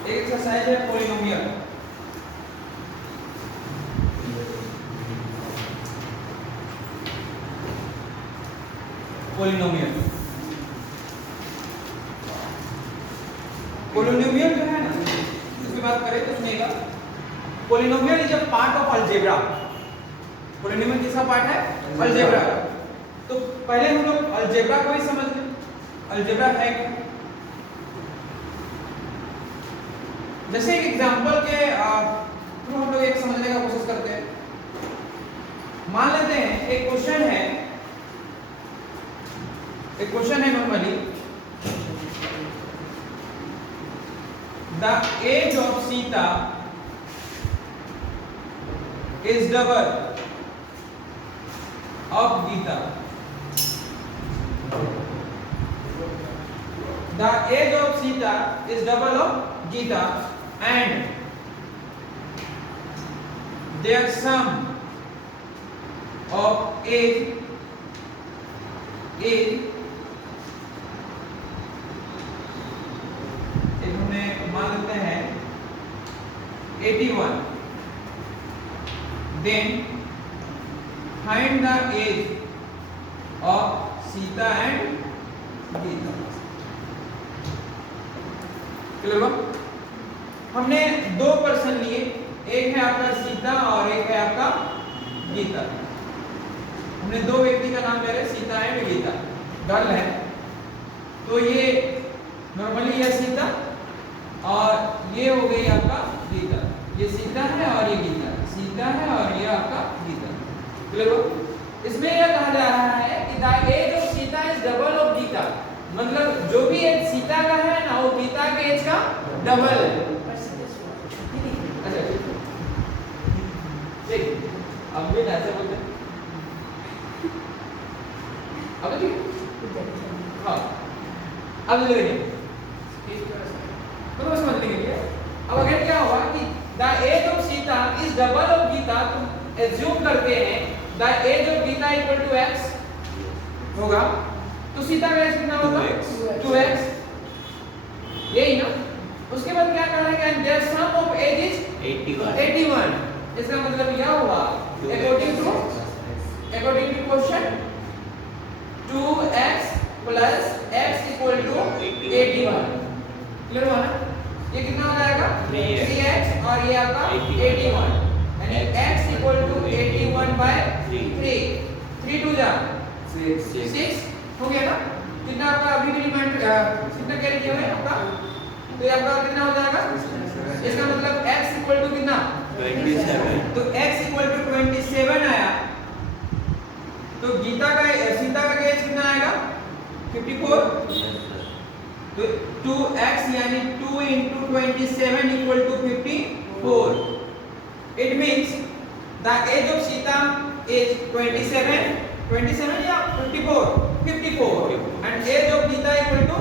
एक एक्सरसाइज है polynomial. Polynomial polynomial जो है ना, इसकी बात करें तो सुनिएगा, polynomial is a part of algebra. Polynomial किसका पार्ट है? अलजेब्रा। तो पहले हम लोग अलजेब्रा को ही समझ लें, अलजेब्रा है क्या। जैसे एक एग्जांपल के थ्रू हम लोग एक समझने का कोशिश करते हैं। मान लेते हैं एक क्वेश्चन है normally, the age of Sita is double of Gita. The age of Sita is double of Gita and their sum of age हमने मान लेते हैं 81। then find the age of Sita and Geeta। Clear हुआ? हमने दो पर्सन लिए, एक है आपका सीता और एक है आपका गीता। हमने दो व्यक्ति का नाम ले रहे, सीता एंड गीता, गर्ल है। तो ये नॉर्मली ये सीता और ये हो गई आपका गीता। ये सीता है और ये गीता, सीता है और ये आपका गीता। क्लियर हो? इसमें यह कहा जा रहा है कि the age of Sita is double of Gita, मतलब जो भी एज सीता का है ना, वो गीता के एज का डबल है। अब भी ऐसे बोलते हैं, अब ठीक, हाँ अब लेंगे तो समझने के लिए। अब अगर क्या हुआ कि the age of Sita is double of Gita, तो एज्यूम करते हैं the age of Gita equal to x होगा, तो सीता का एज कितना होगा? 2x, यही ना। उसके बाद क्या कहा है कि their sum of age is 81। इसका मतलब यह हुआ according to question 2x plus x equal to 81। Clear हुआ ना? ये कितना हो जाएगा? 3x और ये आपका 81, यानी x इक्वल टू 81 बाय 3। 3 2 जा 6 हो गया ना? कितना आपका अभी भी रिमाइंडर कितना कैरी किया है आपका? तो ये आपका कितना हो जाएगा? इसका मतलब x इक्वल टू कितना? 27। तो x इक्वल टू 27 आया, तो सीता का एज कितना आएगा? 54। तो 2x यानी 2 into 27 equal to 54। It means the age of Sita is 27 या 54 and age of Geeta equal to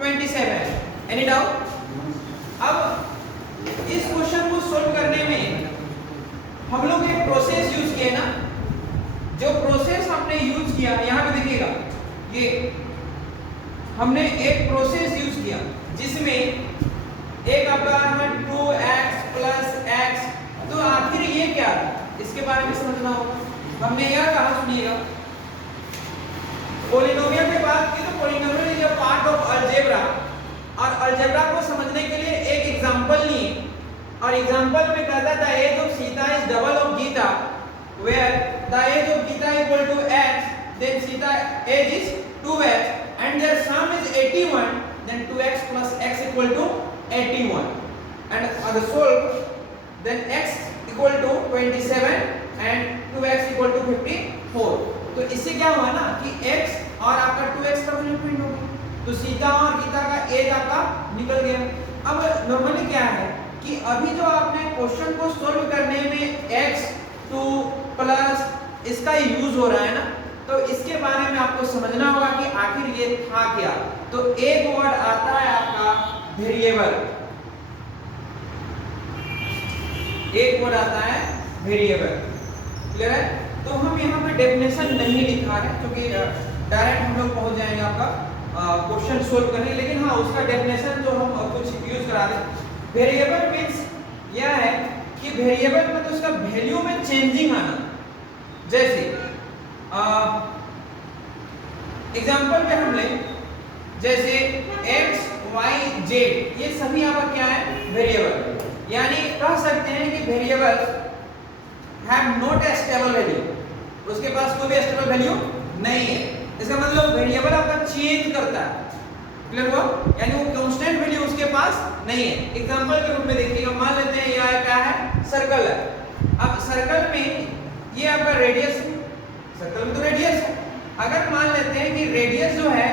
27। Any doubt? अब इस क्वेश्चन को सोल्व करने में हम लोग एक प्रोसेस यूज किए ना। जो प्रोसेस हमने यूज किया, यहाँ पे देखिएगा, ये हमने एक प्रोसेस यूज किया जिसमें एक आपका है 2x प्लस x। तो आखिर ये क्या है, इसके बारे में समझना होगा। हमने यह कहा, सुनिएगा, पोलिनोमियल के बाद की, तो polynomial is a part of algebra, और अलजेब्रा को समझने के लिए एक एग्जांपल लिए, और एग्जांपल में कहता था age of Sita is double of Gita, where the age of Gita equal to x, then Sita age is 2x and their sum is 81, then 2x plus x equal to 81, and on the solve then x equal to 27 and 2x equal to 54। तो इससे क्या हुआ ना कि x और आपका 2x का value find हो गया, तो सीता और गीता का एज आपका निकल गया। अब नॉर्मली क्या है कि अभी जो आपने क्वेश्चन को सोल्व करने में x 2 प्लस इसका यूज हो रहा है ना, तो इसके बारे में आपको समझना होगा कि आखिर ये था क्या। तो एक वर्ड आता है आपका वेरिएबल, एक वर्ड आता है वेरिएबल। क्लियर है? तो हम यहाँ पे डेफिनेशन नहीं लिखा है क्योंकि डायरेक्ट हम लोग पहुंच जाएंगे आपका क्वेश्चन सोल्व करने, लेकिन हाँ उसका डेफिनेशन जो हम कुछ यूज करा दें। वेरिएबल मीन्स यह है कि वेरिएबल मतलब उसका वैल्यू में चेंजिंग आना। जैसे एग्जांपल पे हम लें, जैसे x y z ये सभी आपका क्या है, वेरिएबल। यानी कह सकते हैं कि variable have not a stable value, उसके पास कोई भी स्टेबल वैल्यू नहीं है। इसका मतलब वेरिएबल आपका चेंज करता है, क्लियर हुआ? यानी वो कांस्टेंट वैल्यू उसके पास नहीं है। एग्जांपल के रूप में देखिएगा, मान लेते हैं यह क्या है, सर्कल है। अब सर्कल में ये आपका रेडियस है, सर्कल में तो रेडियस है। अगर मान लेते हैं कि रेडियस जो है,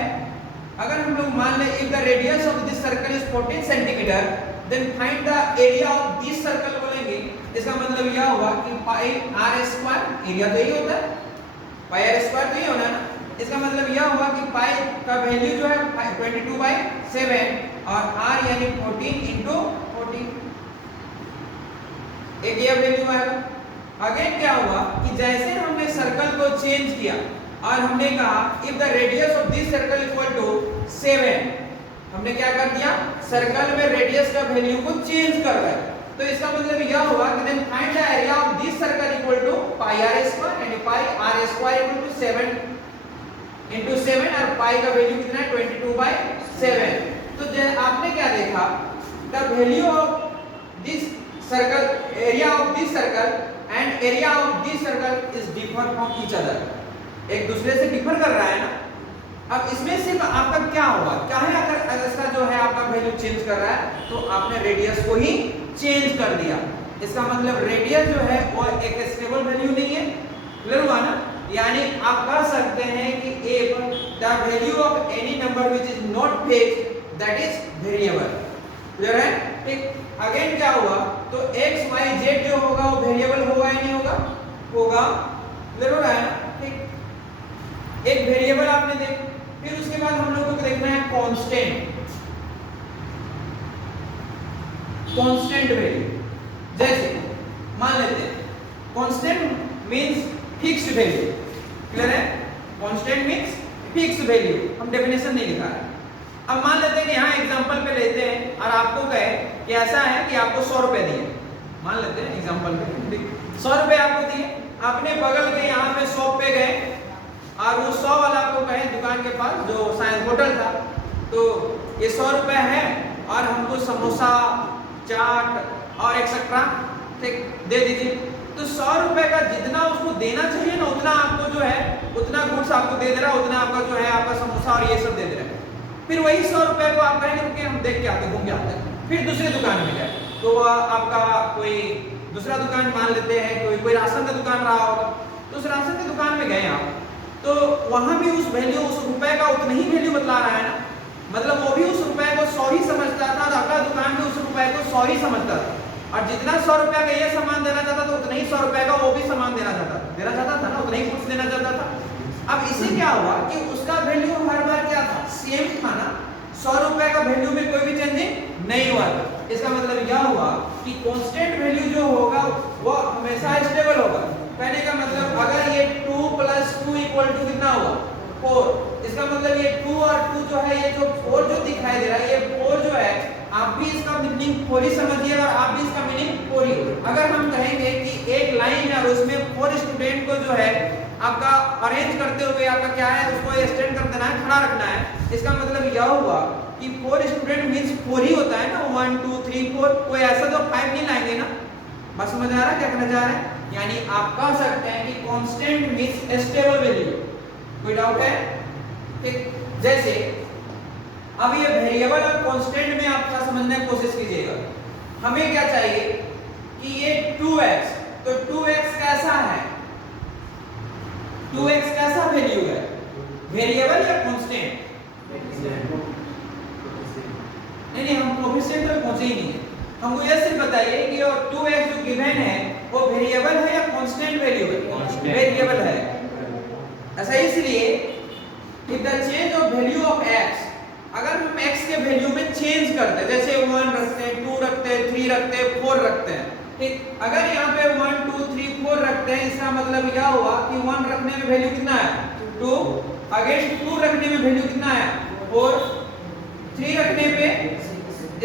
अगर हम लोग मान ले if the radius of this circle is 14 centimetre, then find the area of this circle बोलेंगे। इसका मतलब यह हुआ कि पाई आर स्क्वायर, एरिया तो यही होता है, पाई आर स्क्वायर तो यही होना है ना। इसका मतलब यह हुआ कि पाई का वैल्यू जो है 22/7 और r यानी 14 × 14, एक ये वैल्यू आएगा। अगेन क्या हुआ कि जैसे हमने सर्कल को चेंज किया और हमने कहा if the radius of this circle equal to 7, हमने क्या कर दिया, सर्कल में रेडियस का वैल्यू को चेंज कर रहा है। तो इसका मतलब यह हुआ कि then find the area of this circle equal to pi R square, यानी pi R square equal to 7 × 7 और पाई का वैल्यू कितना है, 22/7। तो आपने क्या देखा, the value of this circle, area of this circle and area of this circle is differ from each other, एक दूसरे से डिफर कर रहा है ना। अब इसमें सिर्फ आपका क्या होगा, चाहे अगर इसका जो है आपका वैल्यू चेंज कर रहा है तो आपने रेडियस को ही चेंज कर दिया। इसका मतलब रेडियस जो है वो एक स्टेबल वैल्यू नहीं है, क्लियर हुआ ना? यानी आप कह सकते हैं कि if the value of any number which is not fixed that is variable, clear है? ठीक, अगेन क्या हुआ, तो x y z जो होगा वो वेरिएबल होगा या नहीं होगा, होगा, क्लियर हो रहा है ना? ठीक, एक वेरिएबल आपने देख, फिर उसके बाद हम लोगों को देखना है कांस्टेंट, कांस्टेंट वैल्यू। जैसे मान लेते हैं constant means fixed value, clear है? कांस्टेंट मींस फिक्स्ड वैल्यू, हम डेफिनेशन नहीं लिखा है। अब मान लेते हैं कि यहाँ एग्जांपल पे लेते हैं और आपको कहे कि ऐसा है कि आपको 100 रुपए दिए, मान लेते हैं एग्जांपल पे 100 रुपए आपको दिए, आपने बगल के यहाँ पे शॉप पे गए और वो 100 वाला आपको कहे दुकान के पास जो साइंस होटल था, तो ये 100 रुपए है और हमको समोसा, चाट और एक्सेट्रा ठीक दे दीजिए। तो 100 रुपए का जितना उसको देना चाहिए ना, उतना आपको जो है उतना गुड्स आपको दे दे रहा है, उतना आपका जो है आपका समोसा और ये सब दे दे रहा है। फिर वही 100 रुपए को आप कहेंगे रुकिए हम देख के आते, घूम के आते हैं, फिर दूसरी दुकान में गए तो आपका कोई दूसरा दुकान मान लेते हैं, कोई राशन का दुकान रहा होगा, तो उस राशन की दुकान में गए आप, तो वहां भी उस वैल्यू, उस रुपए का उतना ही वैल्यू बतला रहा है ना, मतलब वो भी उस रुपए को 100 ही समझता था और अगला दुकान भी उस रुपए को 100 ही समझता था, और जितना 100 रुपए का ये सामान देना चाहता था उतना ही 100 रुपए का वो भी सामान देना चाहता था ना, उतना ही कुछ देना चाहता था। अब इससे क्या हुआ कि उसका वैल्यू हर बार क्या था, सेम था ना, 100 रुपए का वैल्यू में कोई भी चेंजिंग नहीं हुआ था। इसका मतलब यह हुआ कि कांस्टेंट वैल्यू जो होगा वो हमेशा स्टेबल होगा। कहने का मतलब अगर ये 2 + 2 = कितना हुआ, 4, इसका मतलब ये 2 और 2 जो है, ये जो 4 जो दिखाई दे रहा है, ये 4 जो है आप भी इसका मीनिंग 4 ही समझिएगा और आप भी इसका मीनिंग 4 ही। अगर हम कहेंगे कि एक लाइन है और उसमें 4 स्टूडेंट को जो है आपका अरेंज करते हुए आपका क्या है, उसको स्टैंड कर देना है, खड़ा रखना है, इसका मतलब यह हुआ कि 4 स्टूडेंट मींस 4 ही होता है ना, 1 2 3 4, कोई ऐसा तो 5 नहीं लाएंगे ना। बस समझ आ रहा है क्या कहना चाह रहे हैं? यानी आप कह सकते हैं कि कांस्टेंट मींस स्टेबल वैल्यू। कोई डाउट है? ठीक, जैसे अब ये वेरिएबल और कांस्टेंट में आप क्या समझने की कोशिश कीजिएगा। हमें क्या चाहिए कि ये 2x, तो 2x कैसा है, 2x कैसा वैल्यू है, वेरिएबल या कांस्टेंट? नहीं, हम कोफिशिएंट पे पहुंचे ही नहीं है। हमको यह सिर्फ बताइए कि और 2x जो गिवन है वो वेरिएबल है या कांस्टेंट वैल्यू है? वेरिएबल है। ऐसा इसलिए if the change of value of x, अगर हम x के वैल्यू में चेंज करते हैं, जैसे 1 रखते हैं, 2 रखते हैं, 3 रखते हैं, 4 रखते हैं, ठीक, अगर यहाँ पे 1 2 3 4 रखते हैं, इसका मतलब यह हुआ कि 1 रखने में वैल्यू कितना है, 2, अगेंस्ट 2 रखने में वैल्यू कितना है, 4, 3 रखने पे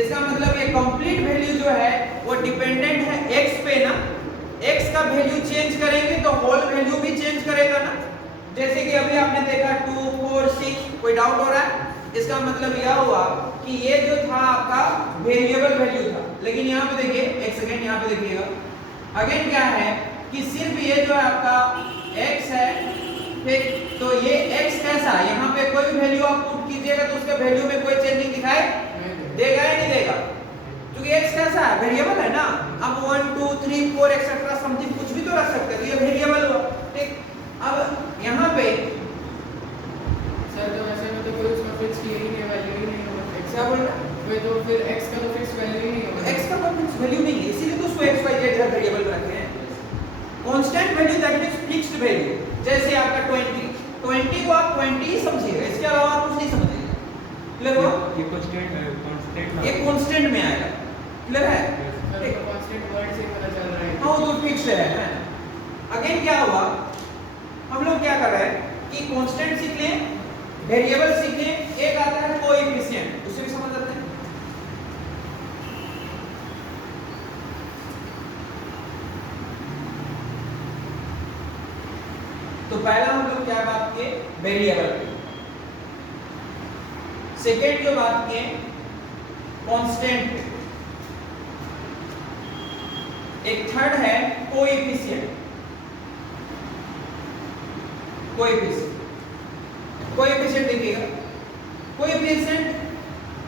इसका मतलब ये कंप्लीट वैल्यू जो है वो डिपेंडेंट है x पे ना, x का वैल्यू चेंज करेंगे तो होल वैल्यू भी चेंज करेगा ना। जैसे कि अभी आपने देखा 2 4 6, कोई डाउट हो रहा है? इसका मतलब यह हुआ कि ये जो था आपका वेरिएबल वैल्यू था, लेकिन यहाँ पे देखिए, एक सेकेंड यहाँ पे देखिएगा, अगेन क्या है कि सिर्फ ये जो है आपका x है, ठीक, तो ये x कैसा, यहाँ पे कोई वैल्यू आप पुट कीजिएगा तो उसके वैल्यू में कोई चेंजिंग दिखाई देगा या नहीं देगा, क्योंकि x कैसा है, वेरिएबल है ना। अब 1 2 3 4 एक्सेट्रा समथिंग कुछ भी तो रख सकते हैं, तो ये वेरिएबल हुआ, ठीक। अब यहाँ पे सर तो वैसे में तो कोई उसका फिक्स की ही नहीं, वैल्यू ही नहीं होगा x क्या बोल रहा है, कोई तो फिर x का तो फिक्स वैल्यू ही नहीं होगा, x का कोई फिक्स वैल्यू नहीं है, इसीलिए तो उसको x y z वेरिएबल में रखे हैं। Constant value that means fixed value, जैसे आपका 20 को आप 20 ही समझिएगा, इसके अलावा कुछ नहीं समझिएगा, क्लियर हुआ? ये कांस्टेंट ये कांस्टेंट में आएगा, क्लियर है? सर तो कांस्टेंट वर्ड से ही पता चल रहा है। हाँ वो तो फिक्स है। अगेन क्या हुआ, हम लोग क्या कर रहे हैं कि कांस्टेंट सीख लें, वेरिएबल सीख लें, एक आता है कोएफिशिएंट, उसे भी समझ लेते हैं। तो पहला हम लोग क्या बात किए, वेरिएबल की। सेकेंड जो बात किए कांस्टेंट, एक थर्ड है कोएफिशिएंट। कोएफिशिएंट देखिएगा, कोएफिशिएंट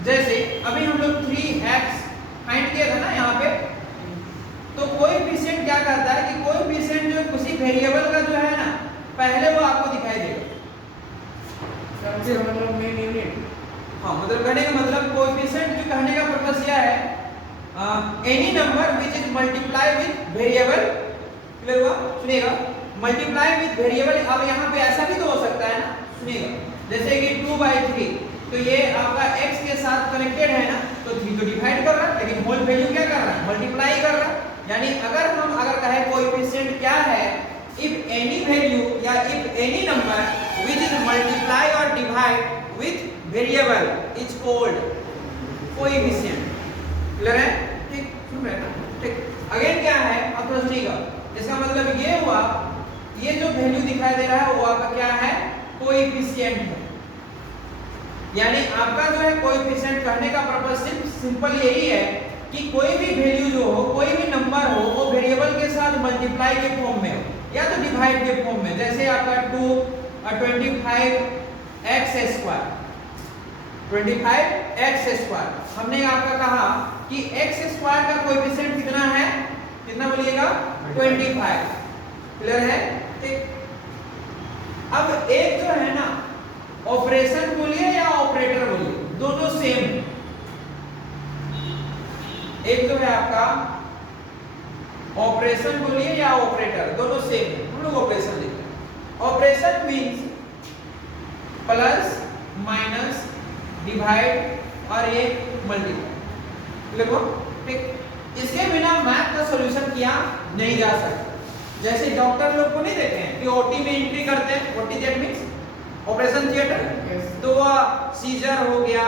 जैसे अभी हम लोग 3x फाइंड किया था ना यहाँ पे, तो कोएफिशिएंट क्या करता है कि कोएफिशिएंट जो किसी वेरिएबल का जो है ना, पहले वो आपको दिखाई देगा। सर मतलब मेन यूनिट, हाँ मतलब कहने का मतलब कोएफिशिएंट जो कहने का पर्पस यह है any number which is multiply with variable, clear हुआ? सुनिएगा, मल्टीप्लाई विद वेरिएबल। अब यहाँ पे ऐसा भी तो हो सकता है ना, सुनिएगा, जैसे कि 2/3, तो ये आपका x के साथ कनेक्टेड है ना, तो 3 तो डिवाइड कर रहा है, लेकिन होल वैल्यू क्या कर रहा है, मल्टीप्लाई कर रहा है। यानी अगर कहे कोएफिशिएंट क्या है, if any value या if any number which is multiply or divide with variable is called coefficient, clear है? ठीक, सुन रहे हैं ना? ठीक, अगेन क्या है, अब थोड़ा सुनिएगा, इसका मतलब ये हुआ, ये जो वैल्यू दिखाई दे रहा है वो आपका क्या है, कोएफिशिएंट है। यानी आपका जो है कोएफिशिएंट कहने का पर्पस सिर्फ सिंपल यही है कि कोई भी वैल्यू जो हो, कोई भी नंबर हो, वो वेरिएबल के साथ मल्टीप्लाई के फॉर्म में हो या तो डिवाइड के फॉर्म में। जैसे आपका 25x² हमने आपका कहा कि x² का कोएफिशिएंट कितना है, कितना बोलिएगा, 25, क्लियर है? ठीक, अब एक जो है ना, ऑपरेशन बोलिए या ऑपरेटर बोलिए, दोनों सेम। एक जो है आपका ऑपरेशन बोलिए या ऑपरेटर, दोनों सेम है, हम लोग ऑपरेशन लिखते हैं। Operation means plus minus divide और ये मल्टीप्लाई, देखो ठीक, इसके बिना मैथ का सॉल्यूशन किया नहीं जा सकता। जैसे डॉक्टर लोग को नहीं देते हैं कि ओटी में एंट्री करते हैं, OT that means operation theatre, तो सीजर हो गया,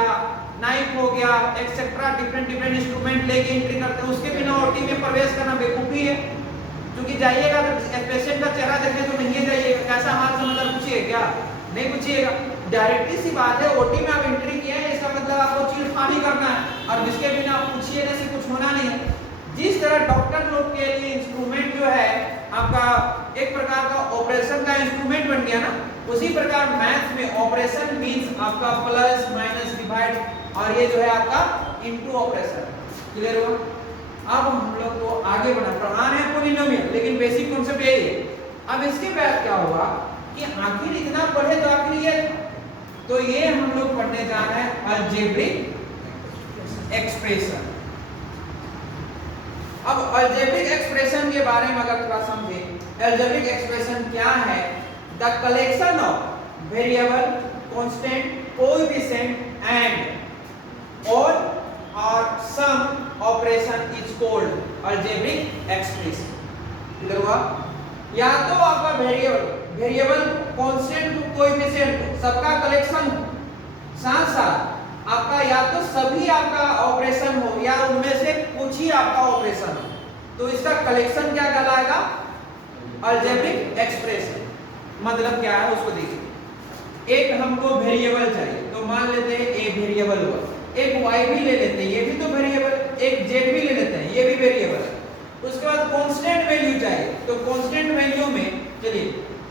नाइफ हो गया, एक्सेट्रा डिफरेंट इंस्ट्रूमेंट लेके एंट्री करते हैं, उसके बिना ओटी में प्रवेश करना बेवकूफी है। क्योंकि जाइएगा तो पेशेंट का चेहरा देखने तो नहीं जाइएगा, कैसा हाल समाचार पूछिए, क्या नहीं पूछिएगा, डायरेक्टली सी बात है, ओटी में आप एंट्री किया है, इसका मतलब आपको चीरफाड़ी करना है, और जिसके बिना आप पूछिए से कुछ होना नहीं है। जिस तरह डॉक्टर लोग के लिए इंस्ट्रूमेंट जो है आपका एक प्रकार का ऑपरेशन का इंस्ट्रूमेंट बन गया ना, उसी प्रकार मैथ्स में ऑपरेशन मींस आपका प्लस माइनस डिवाइड और ये जो है आपका इनटू ऑपरेशन, क्लियर हुआ? अब हम लोग को आगे बढ़ा, पढ़ा रहे हैं पॉलिनोमियल, लेकिन बेसिक कॉन्सेप्ट यही है। अब इसके बाद क्या हुआ कि आखिर इतना पढ़े तो आखिर ये, तो ये हम लोग पढ़ने जा रहे हैं अलजेब्रिक एक्सप्रेशन। अब अलजेब्रिक एक्सप्रेशन के बारे में अगर थोड़ा समझे, अलजेब्रिक एक्सप्रेशन क्या है, the collection of variable, constant, coefficient and all और some operation is called algebraic expression, clear हुआ? या तो आपका वेरिएबल, कांस्टेंट, कोएफिशिएंट सबका कलेक्शन, साथ साथ आपका या तो सभी आपका ऑपरेशन हो या उनमें से कुछ ही आपका ऑपरेशन हो, तो इसका कलेक्शन क्या कहलाएगा? Algebraic expression. मतलब क्या है उसको देखिए। एक हमको वेरिएबल चाहिए, तो मान लेते हैं ए वेरिएबल हुआ, एक वाई भी ले लेते हैं, ये भी तो वेरिएबल, एक जेड भी ले लेते हैं, ये भी वेरिएबल है। उसके बाद कांस्टेंट वैल्यू चाहिए, तो कांस्टेंट वैल्यू में चलिए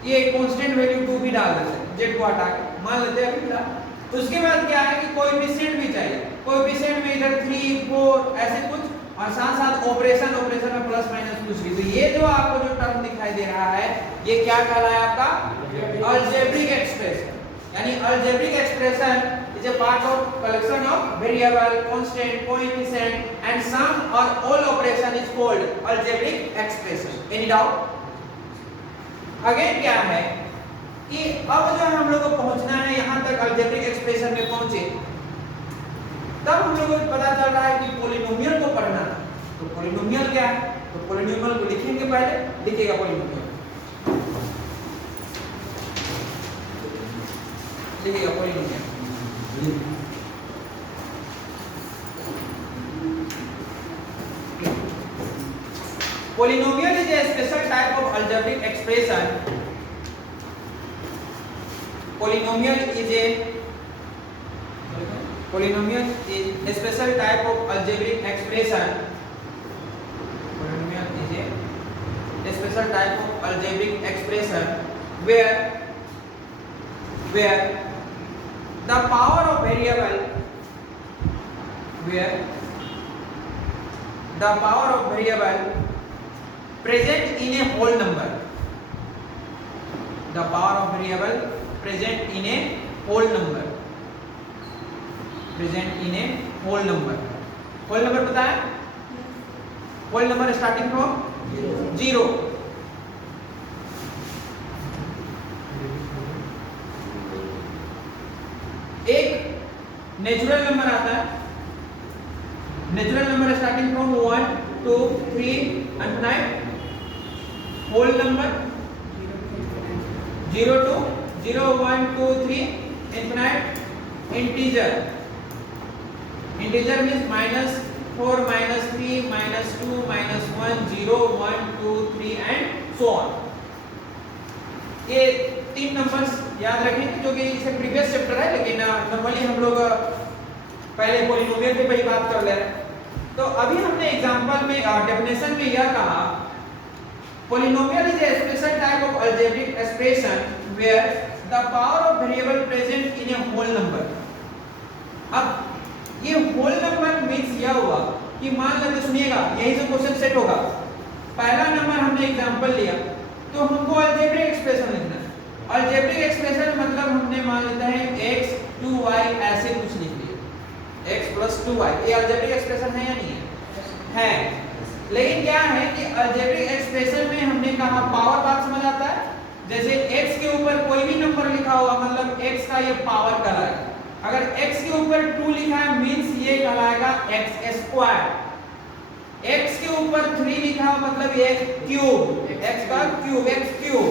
ये कांस्टेंट वैल्यू 2 भी डाल देते हैं, जेड को हटा के मान लेते हैं अभी। उसके बाद क्या है कि कोएफिशिएंट भी चाहिए, कोएफिशिएंट में इधर 3 4 ऐसे कुछ, और साथ साथ ऑपरेशन में प्लस माइनस कुछ भी। तो ये जो आपको जो टर्म दिखाई दे रहा है ये क्या कहलाया आपका? Algebraic expression. यानी algebraic expression is a part of collection of variable, constant, coefficient and sum or all operation is called algebraic expression. Any doubt? Again क्या है कि अब जो हम लोग को पहुंचना है यहाँ तक अलजेब्रिक एक्सप्रेशन में पहुंचे, तब हम लोगों को पता चल रहा है कि पॉलिनोमियल को पढ़ना है। तो पॉलिनोमियल क्या है? तो पॉलिनोमियल को लिखेंगे, पहले लिखिएगा पॉलिनोमियल, लिखिएगा polynomial. Polynomial is a special type of algebraic expression. Polynomial is a special type of algebraic expression. Polynomial is a special type of algebraic expression where the power of variable present in a whole number. The power of variable present in a whole number. Present in a whole number. Whole number पता है? Whole number starting from 0. एक natural number आता है, natural number starting from 1 2 3 and 9. Whole number 0 to 0 1 2 3 infinite. Integer means -4 -3 -2 -1 0 1 2 3 and so on. ये 3 numbers याद रखें जो कि इससे प्रीवियस चैप्टर है, लेकिन नॉर्मली हम लोग पहले पॉलिनोमियल पे ही बात कर ले रहे हैं। तो अभी हमने एग्जांपल में डेफिनेशन में यह कहा polynomial is a special type of algebraic expression where the power of variable present in a whole number. अब ये whole number means यह हुआ कि मान लेते, सुनिएगा यही से क्वेश्चन सेट होगा। पहला नंबर हमने एग्जांपल लिया तो हमको अलजेब्रिक एक्सप्रेशन लिखना है। अलजेब्रिक एक्सप्रेशन मतलब हमने मान लेते हैं x 2y ऐसे कुछ लिख लिया, x + 2y। ये अलजेब्रिक एक्सप्रेशन है या नहीं है? लेकिन क्या है कि अलजेब्रिक एक्सप्रेशन में हमने कहा पावर बात समझ आता है। जैसे x के ऊपर कोई भी नंबर लिखा होगा मतलब x का ये पावर कहलाएगा। अगर x के ऊपर 2 लिखा है मींस ये कहलाएगा x²। x के ऊपर 3 लिखा हो मतलब ये क्यूब, x का क्यूब, x³।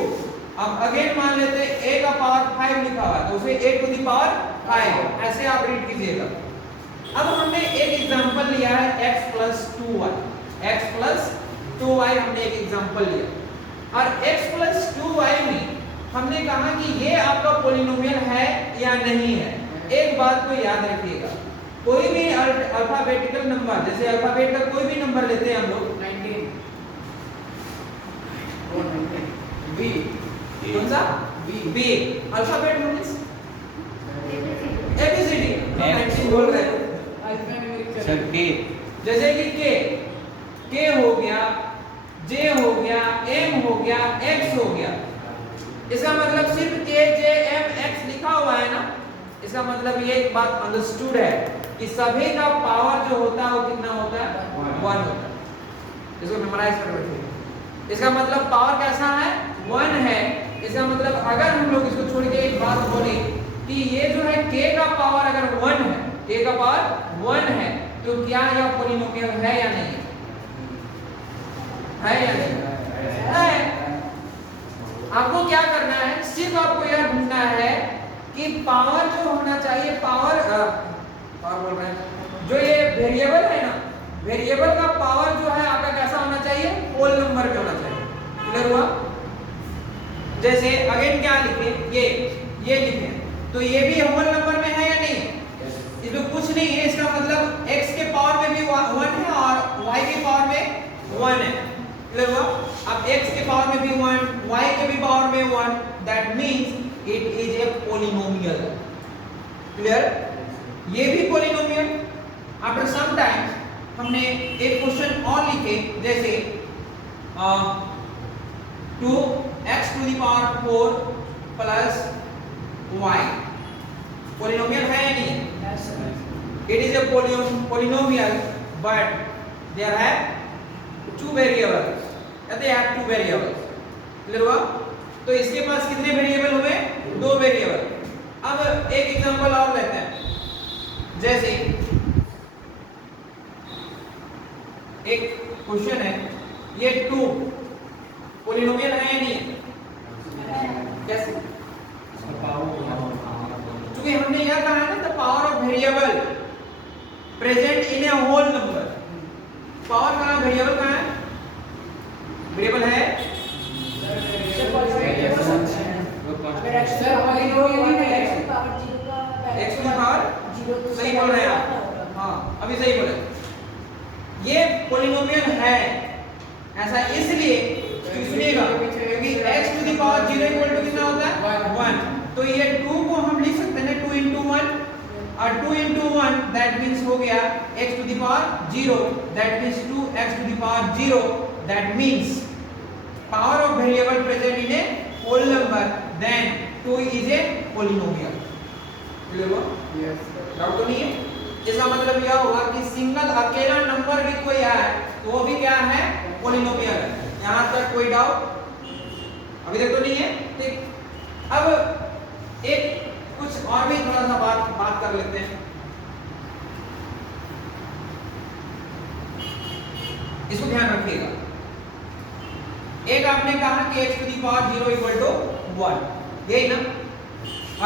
अब अगेन मान लेते हैं a का पावर 5 लिखा हुआ है तो उसे a⁵ ऐसे आप रीड कीजिएगा। अब हमने एक एग्जांपल लिया है x + 2y। x + 2y हमने एक एग्जांपल लिया और x + 2y में हमने कहा कि ये आपका पॉलिनोमियल है या नहीं है। एक बात को याद रखिएगा, कोई भी अल्फाबेटिकल नंबर, जैसे अल्फाबेट का कोई भी नंबर लेते हैं हम लोग 19 B कौन सा B अल्फाबेट मींस ABCD। 19 बोल रहे हैं सर के, जैसे कि K हो गया, J हो गया, M हो गया, X हो गया। इसका मतलब सिर्फ K J M X लिखा हुआ है ना, इसका मतलब ये एक बात अंडरस्टूड है कि सभी का पावर जो होता है वो कितना होता है? 1 होता है। इसको मेमोराइज कर रखिए। इसका मतलब पावर कैसा है? 1 है। इसका मतलब अगर हम लोग इसको छोड़ के एक बात बोले कि ये जो है K का पावर अगर 1 है, K का पावर 1 है तो क्या यह पॉलिनोमियल है या नहीं है? या नहीं है? आपको क्या करना है, सिर्फ आपको यह ढूंढना है कि पावर जो होना चाहिए, पावर और बोल रहे हैं जो ये वेरिएबल है ना, वेरिएबल का पावर जो है आपका कैसा होना चाहिए, होल नंबर पे होना चाहिए। क्लियर हुआ? जैसे अगेन क्या लिखे, ये लिखे, तो ये भी होल नंबर में है या नहीं है? इसमें कुछ नहीं है, इसका मतलब x के पावर में भी 1 है और y के पावर में 1 है। क्लियर हुआ? अब x के पावर में भी 1, y के भी पावर में 1, that means it is a polynomial. Clear? ये भी पॉलिनोमियल। आफ्टर सम टाइम हमने एक क्वेश्चन और लिखे, जैसे 2x to the power 4 plus y polynomial है या नहीं? It is a polynomial, but there have two variables. They have two variables. Clear हुआ? तो इसके पास कितने वेरिएबल हुए? 2 वेरिएबल। अब एक एग्जांपल और लेते हैं, जैसे एक क्वेश्चन है, ये 2 पॉलिनोमियल है या नहीं है? कैसे? क्योंकि हमने यह कहा है ना, the power of variable present in a whole number. Power कहाँ, वेरिएबल कहाँ है? वेरिएबल है x की पावर, सही बोल रहे हैं आप, हाँ अभी सही बोले। ये पॉलिनोमियल है, ऐसा इसलिए सुनिएगा क्योंकि x to the power 0 equal to कितना होता है? 1। तो ये 2 को हम लिख सकते हैं 2 into 1, और 2 into 1 दैट मींस हो गया x to the power 0, that means 2x to the power 0, that means power of variable present in a whole number, then 2 is a polynomial. Clear हुआ? Yes. डाउट तो नहीं है? इसका मतलब यह होगा कि सिंगल अकेला नंबर भी कोई है तो वो भी क्या है? पॉलिनोमियल है। यहां तक कोई डाउट अभी तक तो नहीं है? ठीक। अब एक कुछ और भी थोड़ा सा बात कर लेते हैं। इसको ध्यान रखिएगा। एक आपने कहा कि x to the power 0 equal to 1, यही ना?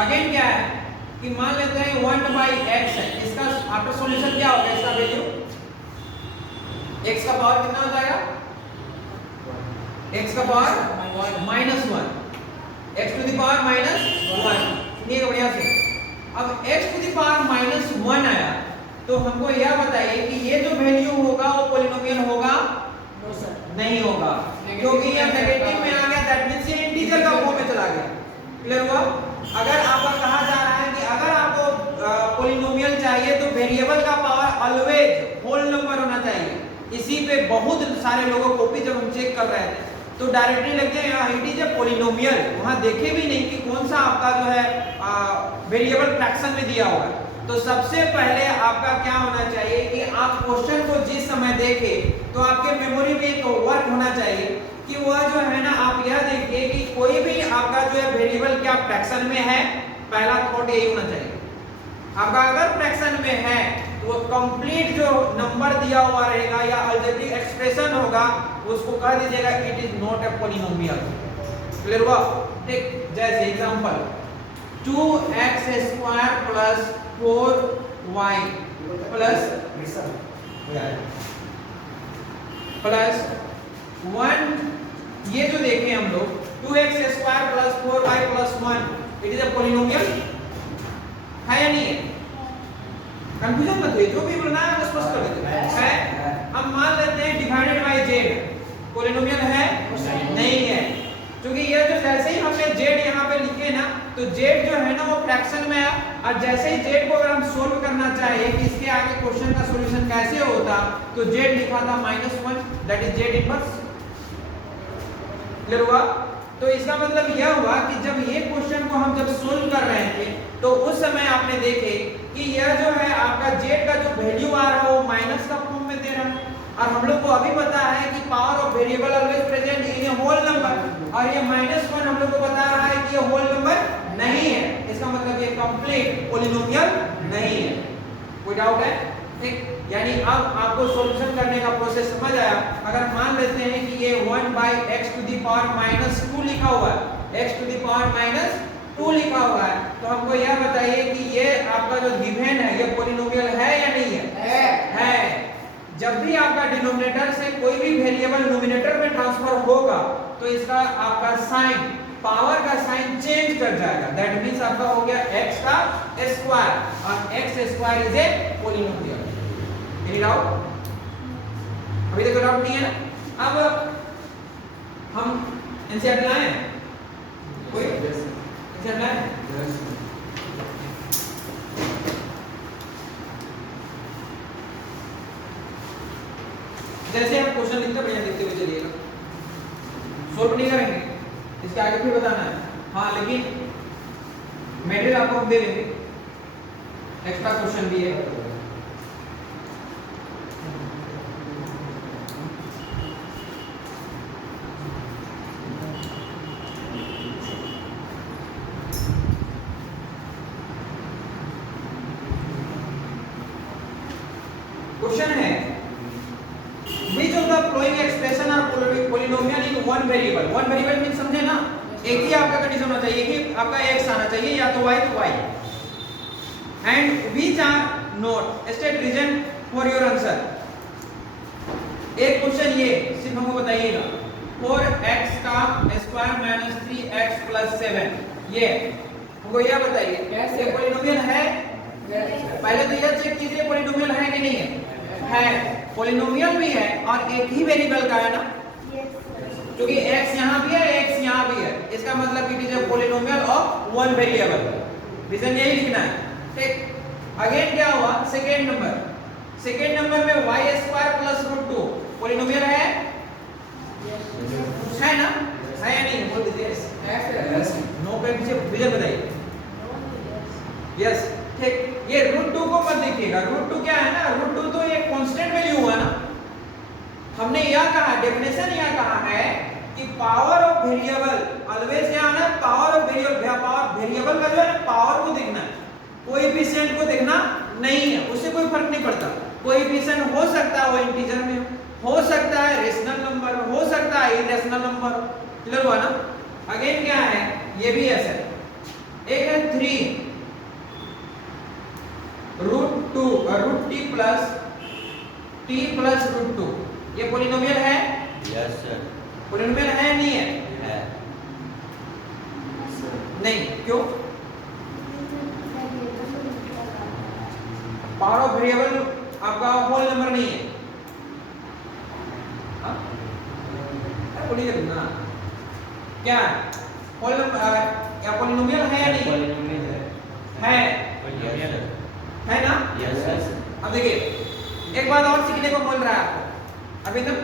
अगेन क्या है कि मान लेते हैं 1 by x है, इसका आफ्टर सॉल्यूशन क्या होगा? इसका वैल्यू x का पावर कितना हो जाएगा? x का power -1, x to the power -1। सुनिएगा बढ़िया से। अब x टू दी पावर -1 आया तो हमको यह बताइए कि ये जो वैल्यू होगा वो पॉलिनोमियल होगा? नहीं होगा, क्योंकि ये नेगेटिव में आ गया, दैट मींस ये इंटीजर का फॉर्म में चला गया। क्लियर हुआ? अगर आपका कहा जा रहा है कि अगर आपको पॉलिनोमियल चाहिए तो वेरिएबल का पावर ऑलवेज होल नंबर होना चाहिए। इसी पे बहुत सारे लोगों कॉपी जब हम चेक कर रहे थे तो डायरेक्टली लग गया इट इज ए पॉलिनोमियल, वहां देखे भी नहीं कि कौन सा आपका जो है वेरिएबल फ्रैक्शन में दिया हुआ है। तो सबसे पहले आपका क्या होना चाहिए कि आप क्वेश्चन को जिस समय देखें तो आपके मेमोरी में एक वर्क होना चाहिए कि वह जो है ना, आप यह देखिए कि कोई भी आपका जो है वेरिएबल क्या फ्रैक्शन में है। पहला थॉट यही होना चाहिए। आपका अगर फ्रैक्शन में है तो वो कंप्लीट जो नंबर दिया हुआ रहेगा या अलजेब्रिक एक्सप्रेशन होगा उसको कह दीजिएगा it is not a polynomial. Clear हुआ? ठीक, जैसे example 2x² plus 4y plus 1, ये जो देखें हम लोग 2x² plus 4y plus 1 it is a polynomial है या नहीं है? कंफ्यूजन मत होइए, जो भी बोलना है स्पष्ट कर देते हैं। अब मान लेते हैं डिवाइडेड बाय z पॉलिनोमियल है? नहीं है, क्योंकि ये जो जैसे ही हमने z यहाँ पे लिखे ना तो z जो है ना वो फ्रैक्शन में है, और जैसे ही z को अगर हम सोल्व करना चाहे कि इसके आगे क्वेश्चन का सॉल्यूशन कैसे होता तो z लिखा था -1, that is z inverse. Clear हुआ? तो इसका मतलब यह हुआ कि जब ये क्वेश्चन को हम जब सोल्व कर रहे थे तो उस समय आपने देखे कि यह जो है आपका z का जो वैल्यू आ रहा है वो माइनस का फॉर्म में दे रहा है, और हम लोग को अभी पता है कि power of variable always present in a whole number, और ये -1 हम लोग को बता रहा है कि ये होल नंबर नहीं है। इसका मतलब ये कंप्लीट पॉलिनोमियल नहीं है। कोई डाउट है? ठीक, यानी अब आपको सॉल्यूशन करने का प्रोसेस समझ आया। अगर मान लेते हैं कि ये 1 by x to the power -2 लिखा हुआ है, x टू दी पावर -2 लिखा हुआ है, तो हमको यह बताइए कि ये आपका जो गिवन है ये पॉलिनोमियल भी आपका डिनोमिनेटर से कोई भी वेरिएबल न्यूमरेटर में ट्रांसफर होगा तो इसका आपका साइन, पावर का साइन चेंज कर जाएगा। दैट मींस आपका हो गया x का स्क्वायर और x square is a polynomial. Any doubt? अभी तक डाउट नहीं है ना? अब हम एनसीईआरटी लाए हैं? कोई एनसीईआरटी लाए हैं? जैसे हम क्वेश्चन लिखते बढ़िया लिखते हुए चलिएगा, सोल्व नहीं करेंगे, इसके आगे फिर बताना है। हाँ लेकिन मटेरियल आपको हम दे देंगे, एक्स्ट्रा क्वेश्चन भी है। क्वेश्चन है which of the following expression are polynomial in one variable? one variable mean समझे ना, एक ही आपका कंडीशन होना चाहिए कि आपका x आना चाहिए, या तो y तो y, and which are not state reason for your answer। एक क्वेश्चन ये सिर्फ हमको बताइएगा, 4x का स्क्वायर माइनस 3x प्लस 7, ये हमको यह बताइए कैसे पॉलिनोमियल है। पहले तो यह चेक कीजिए पॉलिनोमियल है कि नहीं है पॉलिनोमियल भी है और एक ही वेरिएबल का है ना, क्योंकि x यहाँ भी है x यहाँ भी है, इसका मतलब it is a polynomial of one variable. Reason यही लिखना है, ठीक। अगेन क्या हुआ, सेकेंड नंबर में y square plus root 2 polynomial है ना, है या नहीं? बोल दीजिए नो पे पीछे रीजन बताइए। यस, ठीक। ये रूट 2 को मत देखिएगा, रूट 2 क्या है ना, रूट 2 तो ये कांस्टेंट वैल्यू हुआ ना। हमने यह कहा, डेफिनेशन यह कहा है कि पावर ऑफ वेरिएबल ऑलवेज क्या है, power of variable, power variable का जो है ना पावर को देखना है, कोएफिशिएंट को देखना नहीं है, उससे कोई फर्क नहीं पड़ता। कोएफिशिएंट हो सकता है वो इंटीजर में हो सकता है रेशनल नंबर में, हो सकता है इरेशनल नंबर। क्लियर हुआ ना? अगेन क्या है, ये भी ऐसा है, एक है 3 root 2 root t plus root 2, ये पॉलिनोमियल है? Yes sir. पॉलिनोमियल है नहीं है? है। नहीं, क्यों? पावर ऑफ वेरिएबल आपका होल नंबर नहीं है। ना क्या होल नंबर या पॉलिनोमियल है या नहीं? पॉलिनोमियल है है ना? Yes sir. अब देखिए एक बात और सीखने को मिल रहा है आपको, अभी तक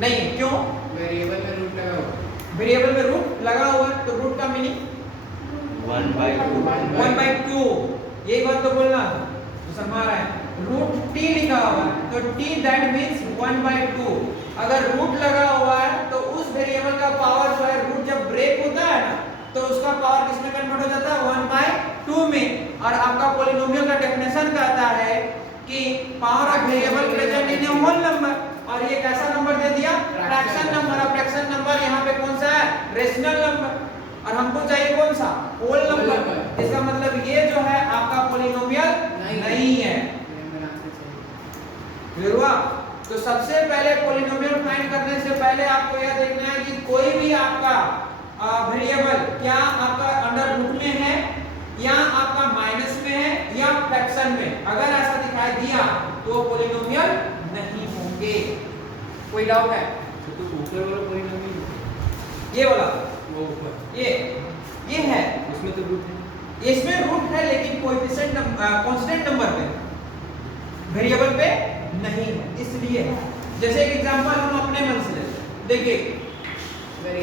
नहीं है। क्यों? वेरिएबल में रूट लगा हुआ, वेरिएबल में रूट लगा हुआ है, तो रूट का मीनिंग 1/2। यही बात तो बोलना तो समझ रहा है। रूट t लिखा हुआ है तो t दैट मींस 1/2। अगर रूट लगा हुआ है तो उस वेरिएबल का पावर जो है, रूट जब ब्रेक होता है ना तो उसका पावर किस में कन्वर्ट हो जाता है, 1/2 में। और आपका पॉलिनोमियल का डेफिनेशन कहता है कि power of variable present in a whole number, और ये कैसा नंबर दे दिया, फ्रैक्शन नंबर। और फ्रैक्शन नंबर यहाँ पे कौन सा है, रेशनल नंबर, और हमको चाहिए कौन सा, होल नंबर। इसका मतलब ये जो है आपका पॉलिनोमियल नहीं है। क्लियर हुआ? तो सबसे पहले पॉलिनोमियल फाइंड करने से पहले आपको यह देखना है कि कोई भी आपका वेरिएबल क्या आपका अंडर रूट में है या आपका माइनस में है या फ्रैक्शन में। अगर ऐसा दिखाई दिया तो पॉलिनोमियल नहीं होंगे। कोई डाउट है? तो ऊपर वाला पॉलिनोमियल, ये वाला, वो ऊपर ये है, उसमें तो रूट है, इसमें रूट है लेकिन कोएफिशिएंट कांस्टेंट नंबर पे, वेरिएबल पे नहीं है, इसलिए। जैसे एक एग्जांपल हम अपने मन से लेते हैं, देखिए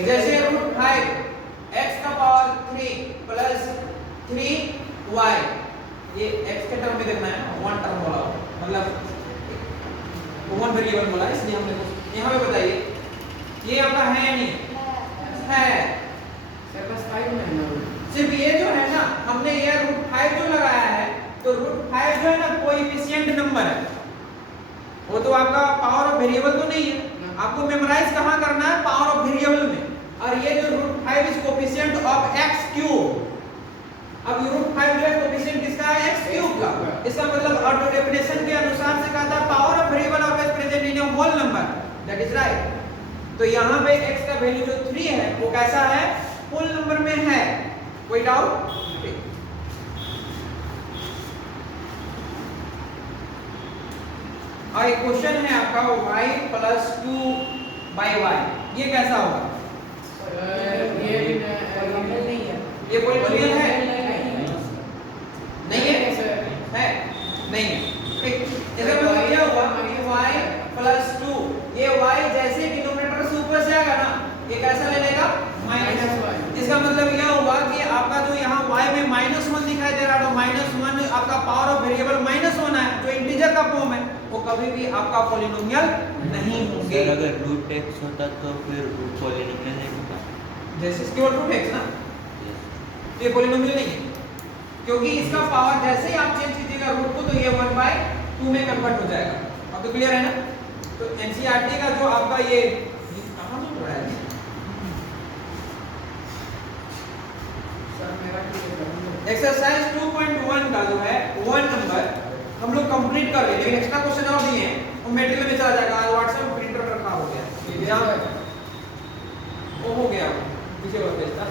जैसे रूट 5 x का पावर 3 प्लस 3y, ये x के टर्म में देखना है, वन टर्म वाला, मतलब वन वेरिएबल वाला, इसलिए हमने यहाँ पे बताइए ये आपका है या नहीं है? सर बस 5 में है ना, सिर्फ ये जो है ना, हमने ये रूट 5 जो लगाया है, तो रूट 5 जो है ना कोएफिशिएंट नंबर है, वो तो आपका पावर ऑफ वेरिएबल तो नहीं है। आपको मेमोराइज कहाँ करना है, पावर ऑफ वेरिएबल में। और ये जो root 5 is coefficient of x cube. अब ये रूट 5 जो है कोएफिशिएंट किसका है, x क्यूब का। इसका मतलब ऑटो डेफिनेशन के अनुसार से कहता है power of variable always is right. तो यहाँ पे x का वैल्यू जो 3 है वो कैसा है, होल नंबर में है, कोई डाउट? और एक क्वेश्चन है आपका y प्लस 2/y, ये कैसा होगा? ये नहीं है। ये पॉलिनोमियल है? नहीं है? सर। है? नहीं है। ठीक, इसका मतलब क्या हुआ कि y प्लस 2, ये y जैसे डिनोमिनेटर से ऊपर से आएगा ना, ये कैसा ले लेगा? माइनस। इसका मतलब यह हुआ कि आपका जो यहाँ y में -1 दिखाई दे रहा है, तो -1 आपका पावर ऑफ वेरिएबल -1 है, जो इंटीजर का फॉर्म है, वो कभी भी आपका पॉलिनोमियल नहीं होंगे। सर अगर रूट x होता तो फिर पॉलिनोमियल नहीं होता। जैसे केवल रूट x ना, ये पॉलिनोमियल नहीं है, क्योंकि इसका पावर जैसे ही आप चेंज कीजिएगा रूट को, तो ये 1/2 में कन्वर्ट हो जाएगा। अब तो क्लियर है ना? तो एनसीईआरटी का जो आपका ये कहां में पढ़ा है? एक्सरसाइज 2.1 का जो है 1 नंबर हम लोग कंप्लीट कर रहे हैं, लेकिन एक्स्ट्रा क्वेश्चन और दिए हैं, वो मटेरियल में चला जाएगा। आज व्हाट्सएप प्रिंटर पर रखा हो गया, वो हो गया पीछे वाला पेज था,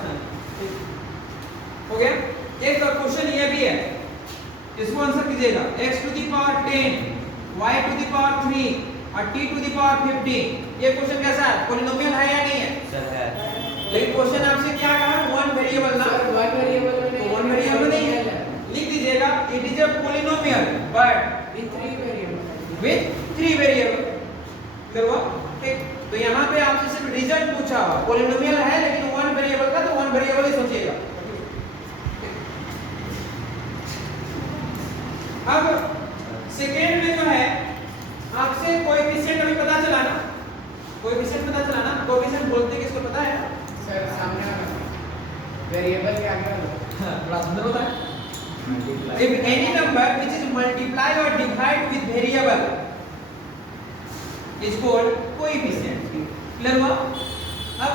हो गया। एक क्वेश्चन ये भी है, इसको आंसर कीजिएगा। x to the power 10, y to the power 3 और t टू द पावर 15, ये क्वेश्चन कैसा है, पॉलिनोमियल है या नहीं है? सर है। लेकिन क्वेश्चन आपसे क्या कहा, वन वेरिएबल ना, सर वन वेरिएबल में तो वन वेरिएबल नहीं है, लिख दीजिएगा it is a polynomial but with 3 variable. With 3 variable. Clear हुआ? ठीक, तो यहाँ पे आपसे सिर्फ रिजल्ट पूछा हुआ, पॉलिनोमियल है लेकिन वन वेरिएबल का, तो वन वेरिएबल ही सोचिएगा। अब सेकेंड में जो है आपसे कोएफिशिएंट अभी पता चला ना, कोएफिशिएंट पता चला ना, कोएफिशिएंट बोलते किसको पता है? सर सामने वाला वेरिएबल के आगे वाला। बड़ा सुंदर होता है। If any number which is multiply or divide with variable is called coefficient. Clear हुआ? अब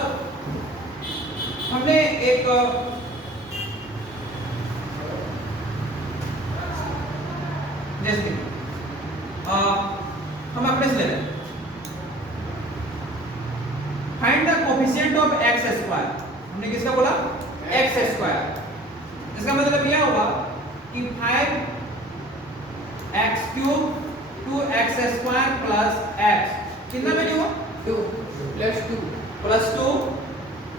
हमने एक जैसे हम अपने से ले लें, find the coefficient of x square. हमने किसका बोला? x square. इसका मतलब यह हुआ कि 5x cube 2x square plus x, कितना वैल्यू हुआ? 2 प्लस 2।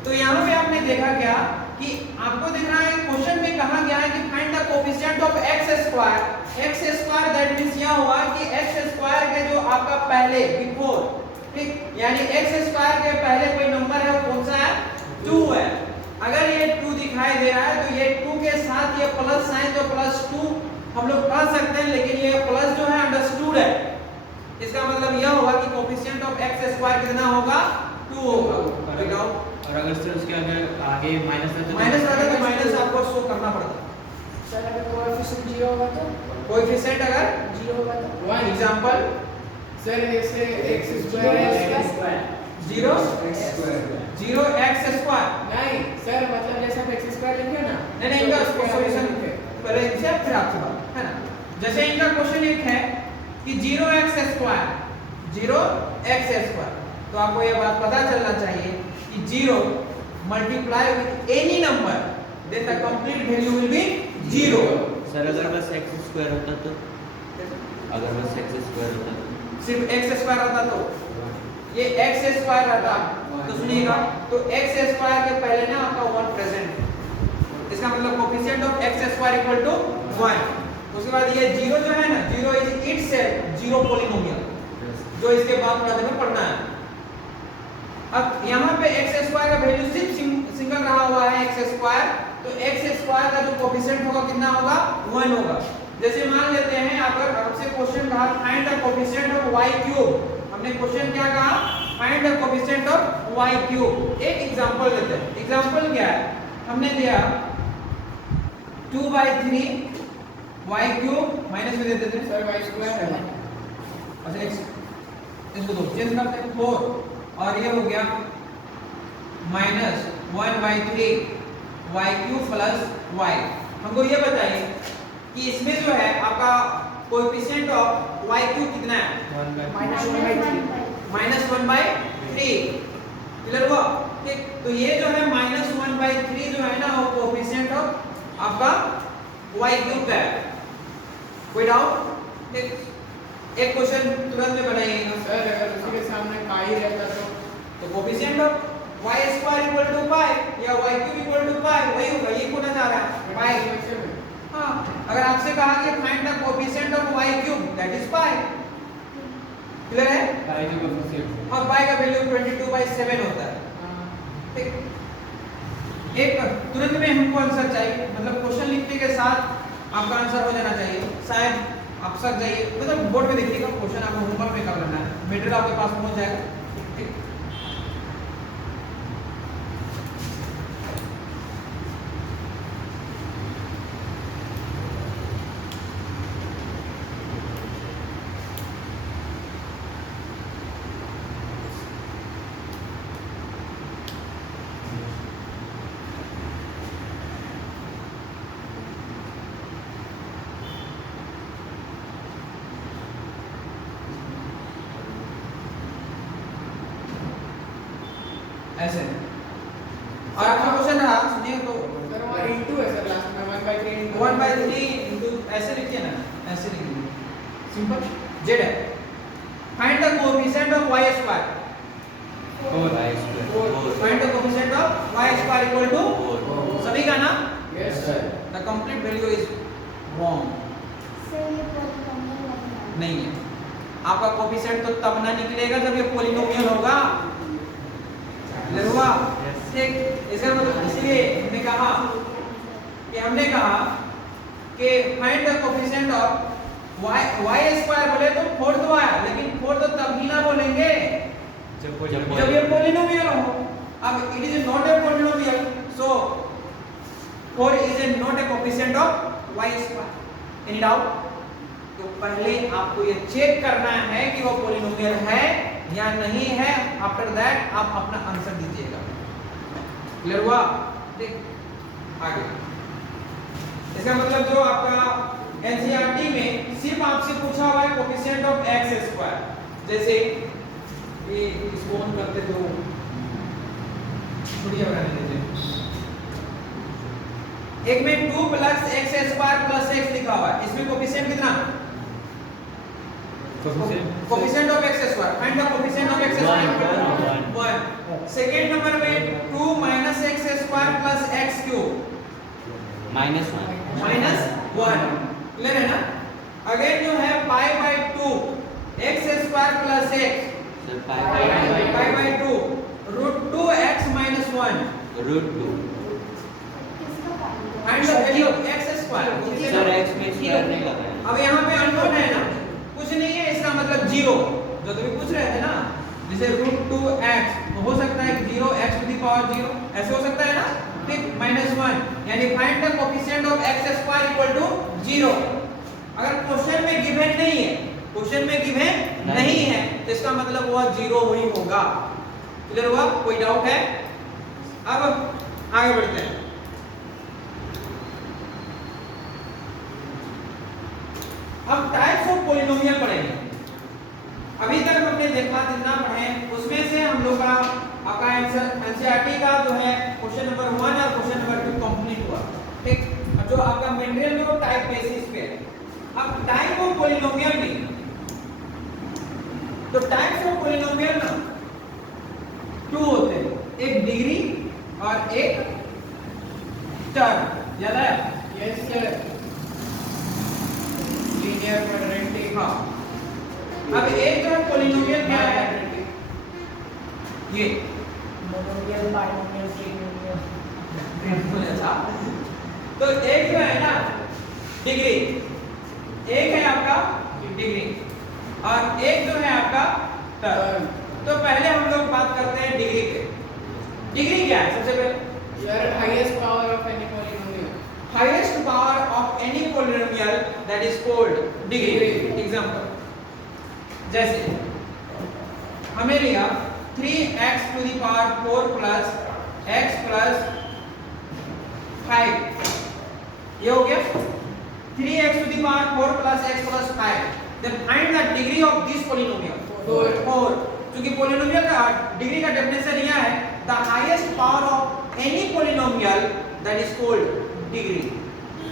तो यहाँ पे आपने देखा क्या कि आपको दिख रहा है क्वेश्चन में कहा गया है कि find the coefficient of x square. x square that means यह हुआ कि x स्क्वायर के जो आपका पहले बिफोर, ठीक, यानी x स्क्वायर के पहले कोई नंबर है, वो कौन सा है? 2 है। अगर ये 2 दिखाई दे रहा है तो ये 2 के साथ ये प्लस साइन, तो प्लस 2 हम लोग पढ़ सकते हैं, लेकिन ये प्लस जो है अंडरस्टूड है। इसका मतलब यह होगा कि कोएफिशिएंट ऑफ x स्क्वायर कितना होगा? 2 होगा। बताओ। और अगर सर उसके आगे माइनस है तो माइनस रहता तो माइनस आपको शो करना पड़ता। सर अगर कोएफिशिएंट 0 होगा तो कोएफिशिएंट अगर 0 होगा तो 1 एग्जांपल सर ऐसे x स्क्वायर है 0 x स्क्वायर। नहीं सर, मतलब जैसे आप x स्क्वायर लिखेंगे ना, नहीं इनका सॉल्यूशन पहले इनसे फिर आपसे बात है ना। जैसे इनका क्वेश्चन एक है कि 0x स्क्वायर, तो आपको यह बात पता चलना चाहिए कि 0 multiply with any number then the complete value will be 0। Sir अगर बस x स्क्वायर होता तो, अगर बस x स्क्वायर होता तो, सिर्फ x स्क्वायर रहता तो ये x स्क्वायर रहता, तो सुनिएगा, तो x स्क्वायर के पहले ना आपका 1 प्रेजेंट, इसका मतलब coefficient of x square equal to 1। उसके बाद ये 0 जो है ना, 0 इज इटसेल्फ 0 पॉलिनोमियल, जो इसके बाद पढ़ने में पढ़ना है। अब यहाँ पे x स्क्वायर का वैल्यू सिर्फ सिंगल रहा हुआ है x स्क्वायर, तो x स्क्वायर का जो कोएफिशिएंट होगा कितना होगा? 1 होगा। जैसे मान लेते हैं अगर आपसे क्वेश्चन कहा find the coefficient of y cube, हमने क्वेश्चन क्या कहा? Find the coefficient of y cube. एक एग्जांपल लेते हैं। एग्जांपल क्या है? हमने दिया 2/3 y क्यूब माइनस में देते थे सर y स्क्वायर है। अच्छा इसको दो चेंज करते हैं 4, और ये हो गया -1/3 y क्यूब प्लस y। हमको ये बताइए कि इसमें जो है आपका कोएफिशिएंट ऑफ y क्यूब कितना है? -1/3 क्लियर हुआ? ठीक, तो ये जो है -1/3 जो है ना वो कोएफिशिएंट ऑफ आपका y³ का है। कोई डाउट? एक क्वेश्चन तुरंत में बनाइएगा। सर अगर उसी के सामने पाई रहता तो कोएफिशिएंट ऑफ y² = पाई या y³ = पाई, वही होगा, ये पूछा जा रहा है पाई। हाँ, अगर आपसे कहा कि find the coefficient of y³ that is pi, clear है? पाई का कोएफिशिएंट और पाई का वैल्यू 22/7 होता है। ठीक, एक तुरंत में हमको आंसर चाहिए, मतलब क्वेश्चन लिखने के साथ आपका आंसर हो जाना चाहिए। शायद आप सक जाइए, मतलब बोर्ड पे देखिएगा, क्वेश्चन आपको होमवर्क में कर लेना है, मटेरियल आपके पास पहुंच जाएगा। ठीक, ऐसे। और आपका क्वेश्चन रहा, सुनिए तो सर वहाँ इनटू है सर, लास्ट में 1/3 1/3 इनटू ऐसे लिखिए ना, ऐसे लिखिए, सिंपल। z है, find the coefficient of y²। Find the coefficient of y² = 4। सभी का ना? Yes sir. The complete value is wrong, नहीं है। आपका कोएफिशिएंट तो तब ना निकलेगा जब ये पॉलिनोमियल होगा, क्लियर हुआ? ठीक, इसका मतलब इसलिए हमने कहा कि find the coefficient of y² बोले तो 4 तो आया, लेकिन 4 तो तब ही ना बोलेंगे जब ये पॉलिनोमियल हो। अब it is not a polynomial, so 4 is not a coefficient of y²। Any doubt? तो पहले आपको ये चेक करना है कि वो पॉलिनोमियल है या नहीं है, आफ्टर दैट आप अपना आंसर दीजिएगा। क्लियर हुआ? देख आगे, इसका मतलब जो आपका एनसीईआरटी में सिर्फ आपसे पूछा हुआ है कोएफिशिएंट ऑफ x², जैसे ये इसको ऑन करते तो छोड़िए, बनाने दीजिए। एक में 2 + x² + x लिखा हुआ है, इसमें कोएफिशिएंट कितना? Coefficient of x², find the coefficient of x²। 1। Second number में 2 - x² + x³ -1, क्लियर है ना? अगेन जो है π/2 x² + x, π/2 √2x - 1, √2। Find the value of x²। Sir x में स्क्वायर नहीं लगाया। अब यहाँ पे अननोन है ना, कुछ नहीं है, इसका मतलब 0, जो तुम पूछ रहे थे ना, जैसे √2x, तो हो सकता है 0x⁴, ऐसे हो सकता है ना? ठीक, -1, यानी find the coefficient of x² = 0। अगर क्वेश्चन में गिवन नहीं है, क्वेश्चन में गिवन नहीं है, तो इसका मतलब वो 0 ही होगा। क्लियर हुआ? कोई डाउट है? अब आगे बढ़ते हैं। अब टाइप्स ऑफ पॉलिनोमियल पढ़ेंगे। अभी तक हमने देखा, जितना पढ़े उसमें से हम लोग का आपका एनसीईआरटी का जो है क्वेश्चन नंबर 1 और क्वेश्चन नंबर 2 कंप्लीट हुआ। ठीक, अब जो आपका मटेरियल में वो टाइप बेसिस पे है। अब टाइप ऑफ पॉलिनोमियल में, तो टाइप्स ऑफ पॉलिनोमियल ना 2 होते हैं, एक डिग्री और एक टर्म। याद आया? Yes sir. Linear quadratic. हाँ, अब एक जो है पॉलिनोमियल क्या है? ये मोनोमियल, बाइनोमियल, ट्रिनोमियल। अच्छा, तो एक जो है ना डिग्री, एक है आपका डिग्री और एक जो है आपका टर्म। तो पहले हम लोग बात करते हैं डिग्री पे। डिग्री क्या है सबसे पहले? Sir highest power of any polynomial. Highest power of any polynomial that is called degree. Example, जैसे हमें लिया 3x⁴ प्लस x प्लस 5, ये हो गया 3x⁴ plus x plus 5। Then find the degree of this polynomial. 4. क्योंकि polynomial का degree का definition यह है the highest power of any polynomial that is called degree.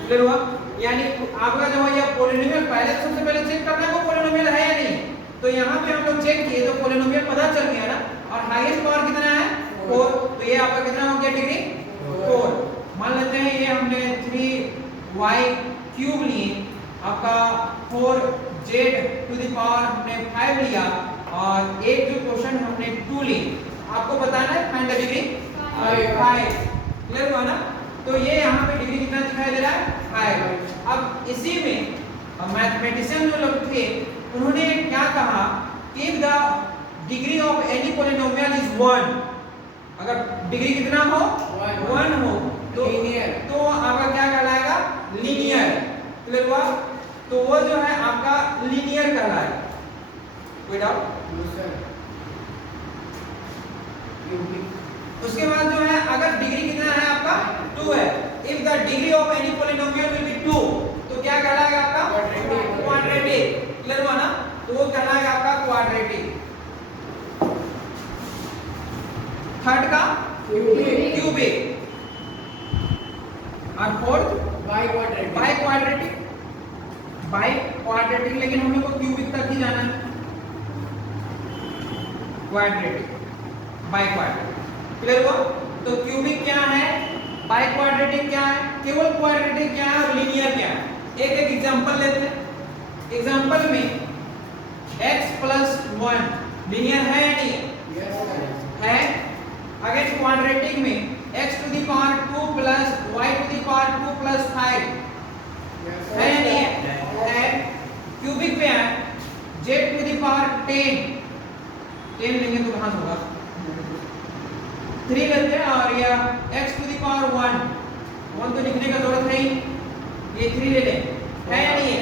Clear हुआ? यानी आपका जो है ये पॉलिनोमियल पहले तो सबसे पहले चेक करना है वो पॉलिनोमियल है या नहीं। तो यहाँ पे हम लोग चेक किए तो पॉलिनोमियल पता चल गया ना, और हाईएस्ट पावर कितना है 4, तो ये आपका कितना हो गया डिग्री 4। मान लेते हैं ये हमने 3y³ लिए, आपका 4z टू द पावर हमने 5 लिया, और एक जो क्वेश्चन हमने 2 ली। आपको बताना है फाइंड द डिग्री 5। क्लियर हुआ ना? तो ये यहाँ पे डिग्री कितना दिखाई दे रहा है 5। अब इसी में मैथमेटिशियन जो लोग थे उन्होंने क्या कहा कि if the degree of any polynomial is 1, अगर डिग्री कितना हो 1 हो तो लीनियर, तो आपका क्या कहलाएगा लीनियर। क्लियर हुआ? तो वो जो है आपका लीनियर कहलाएगा। कोई डाउट? उसके बाद जो है अगर डिग्री कितना है आपका 2 है, if the degree of any polynomial will be 2, तो क्या कहलाएगा आपका क्वाड्रेटिक। क्लियर हुआ ना? तो वो कहलाएगा आपका क्वाड्रेटिक। थर्ड का क्यूबिक, और fourth by quadratic. By quadratic, लेकिन हम लोग को क्यूबिक तक ही जाना है। Quadratic, by quadratic. क्लियर हुआ? तो क्यूबिक क्या है, बाई क्वाड्रेटिक क्या है, केवल क्वाड्रेटिक क्या है और लीनियर क्या है। एक एक एग्जांपल लेते हैं। एग्जांपल में x + 1 लीनियर है या नहीं है? अगेंस्ट क्वाड्रेटिक में x to the power 2 plus y to the power 2 plus 5 है या नहीं है? क्यूबिक में है z टू द पावर 10 लेंगे तो कहां होगा 3 लेते हैं, और या x टू द पावर 1 तो लिखने का जरूरत नहीं, ये 3 ले लें। है या नहीं है?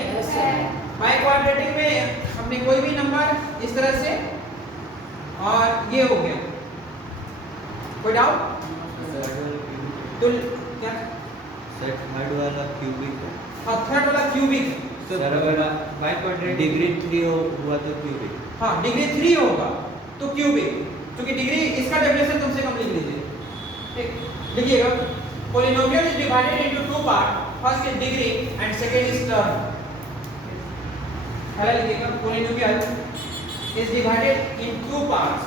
बाई क्वाड्रेटिक में हमने कोई भी नंबर इस तरह से, और ये हो गया। कोई डाउट? तो क्या सर थर्ड वाला क्यूबिक है। हाँ, थर्ड वाला क्यूबिक। सर अगर बाय क्वाड्रेटिक डिग्री 3 हुआ तो क्यूबिक। हाँ, डिग्री 3 होगा तो क्यूबिक, क्योंकि डिग्री इसका डेफिनेशन कम से कम लिख लीजिए। ठीक, लिखिएगा polynomial is divided into 2 part, first is degree and second is term. पहला लिखिएगा polynomial is divided in 2 parts.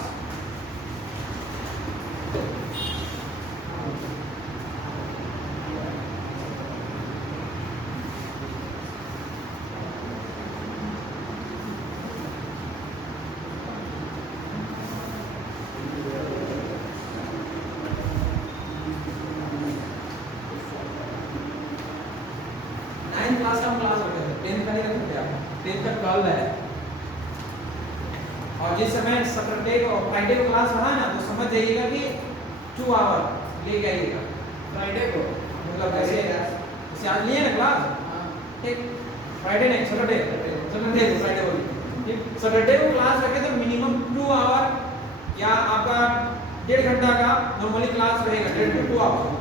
Class का क्लास होता है 10th का नहीं रख सकते आप, 10th का 12 है। और जिस समय सैटरडे को फ्राइडे को क्लास रहा ना तो समझ जाइएगा कि 2 आवर लेके आइएगा फ्राइडे को, मतलब जैसे आज लिए ना क्लास, ठीक, फ्राइडे नहीं सैटरडे फ्राइडे बोलिए, ठीक, सैटरडे को क्लास रखे तो मिनिमम 2 आवर या आपका 1.5 घंटा का नॉर्मली क्लास रहेगा, 1.5 to 2 आवर।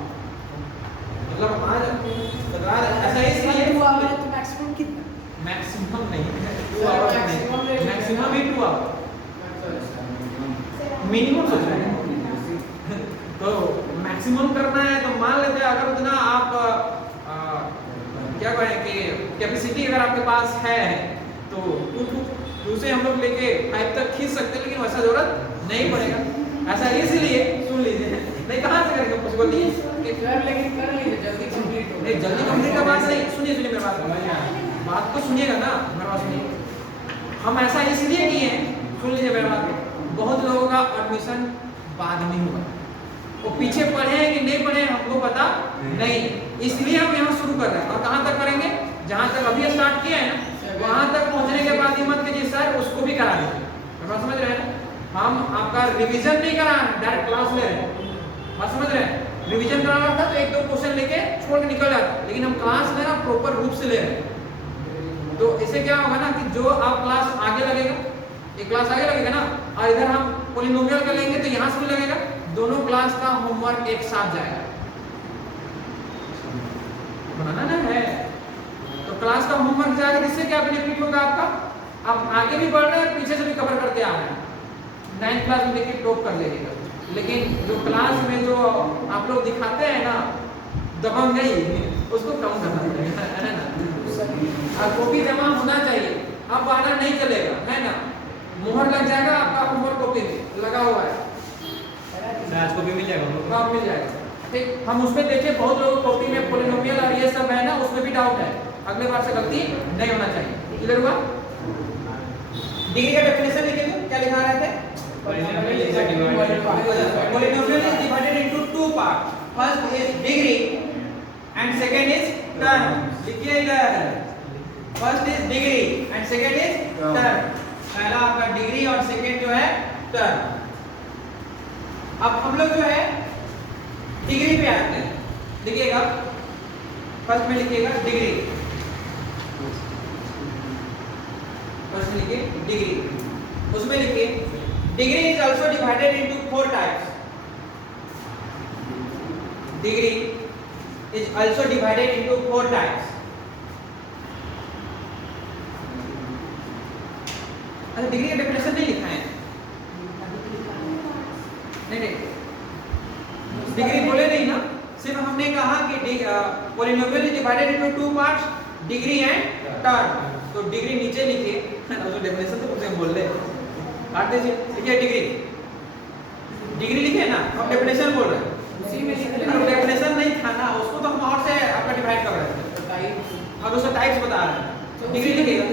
मतलब आज ऐसा इसलिए 2 आवर तो मैक्सिमम कितना? मैक्सिमम नहीं है 2 आवर नहीं, मैक्सिमम ही 2 आवर, मिनिमम सोच रहे हैं। तो मैक्सिमम करना है तो मान लेते हैं अगर उतना आप क्या कहें कि कैपेसिटी अगर आपके पास है तो 2 से हम लोग लेके 5 तक खींच सकते हैं, लेकिन वैसा जरूरत नहीं पड़ेगा। ऐसा इसलिए सुन लीजिए, नहीं कहाँ से करेंगे पॉसिबल नहीं है, लेकिन कर लीजिए जल्दी कंप्लीट हो। नहीं जल्दी कंप्लीट का बात नहीं, सुनिए मेरी बात को सुनिएगा ना, मेरी बात सुनिए। हम ऐसा इसलिए किए हैं, सुन लीजिए मेरी बात, बहुत लोगों का एडमिशन बाद में हुआ, वो पीछे पढ़े हैं कि नहीं पढ़े हमको पता नहीं, इसलिए हम यहाँ शुरू कर रहे हैं। और कहाँ तक करेंगे, जहाँ तक अभी स्टार्ट किया है ना वहाँ तक पहुँचने के बाद हिम्मत कीजिए सर उसको भी करा देंगे। मेरी बात समझ रहे हैं? हम आपका रिवीजन नहीं करा रहे, डायरेक्ट क्लास ले रहे हैं, बात समझ रहे हैं? रिवीजन करा रहा था तो 1-2 क्वेश्चन लेके छोड़ के निकल जाता, लेकिन हम क्लास में ना प्रॉपर रूप से ले रहे हैं। तो इससे क्या होगा ना कि जो आप क्लास आगे लगेगा, एक क्लास आगे लगेगा ना, और इधर हम पॉलिनोमियल का लेंगे तो यहाँ से भी लगेगा, दोनों क्लास का होमवर्क एक साथ जाएगा, बनाना ना है। तो क्लास का होमवर्क जाएगा, जिससे क्या बेनिफिट होगा आपका, आप आगे भी बढ़ रहे हैं, पीछे से भी कवर करते आ रहे हैं। 9th क्लास में देखिए टॉप कर लेगा, लेकिन जो क्लास में जो आप लोग दिखाते हैं ना दबंग नहीं, उसको कम करना पड़ेगा, है ना। और कॉपी जमा होना चाहिए, अब बहाना नहीं चलेगा, है ना। मोहर लग जाएगा आपका होमवर्क कॉपी में लगा हुआ है, सर आज को भी मिल जाएगा हम लोग को? हाँ मिल जाएगा। ठीक, हम उसमें देखे बहुत लोगों कॉपी में पॉलिनोमियल और ये सब है ना, उसमें भी डाउट है, अगले बार से गलती नहीं होना चाहिए। क्लियर हुआ? डिग्री का डेफिनेशन लिखे तो क्या लिखा रहे थे? Polynomial is a divided Polynomial is divided into two parts. First is degree and second is term. लिखिए इधर, first is degree and second is term. पहला आपका डिग्री और सेकंड जो है टर्म। अब हम लोग जो है डिग्री पे आते हैं, लिखिएगा फर्स्ट में लिखिएगा डिग्री, फर्स्ट में लिखिए डिग्री, उसमें लिखिए degree is also divided into 4 types. Degree is also divided into 4 types. अच्छा डिग्री का डेफिनेशन नहीं लिखा है, नहीं डिग्री बोले नहीं ना, सिर्फ हमने कहा कि polynomial is divided into 2 parts, degree and term. तो डिग्री नीचे लिखिए, तो डेफिनेशन तो कुछ बोल रहे काट दीजिए, लिखिए डिग्री, डिग्री लिखे ना, हम डेफिनेशन बोल रहे हैं, उसी में लिख अगर डेफिनेशन नहीं था ना उसको तो हम और से आपका डिवाइड कर रहे थे और उससे टाइप्स बता रहे हैं। डिग्री लिखिएगा,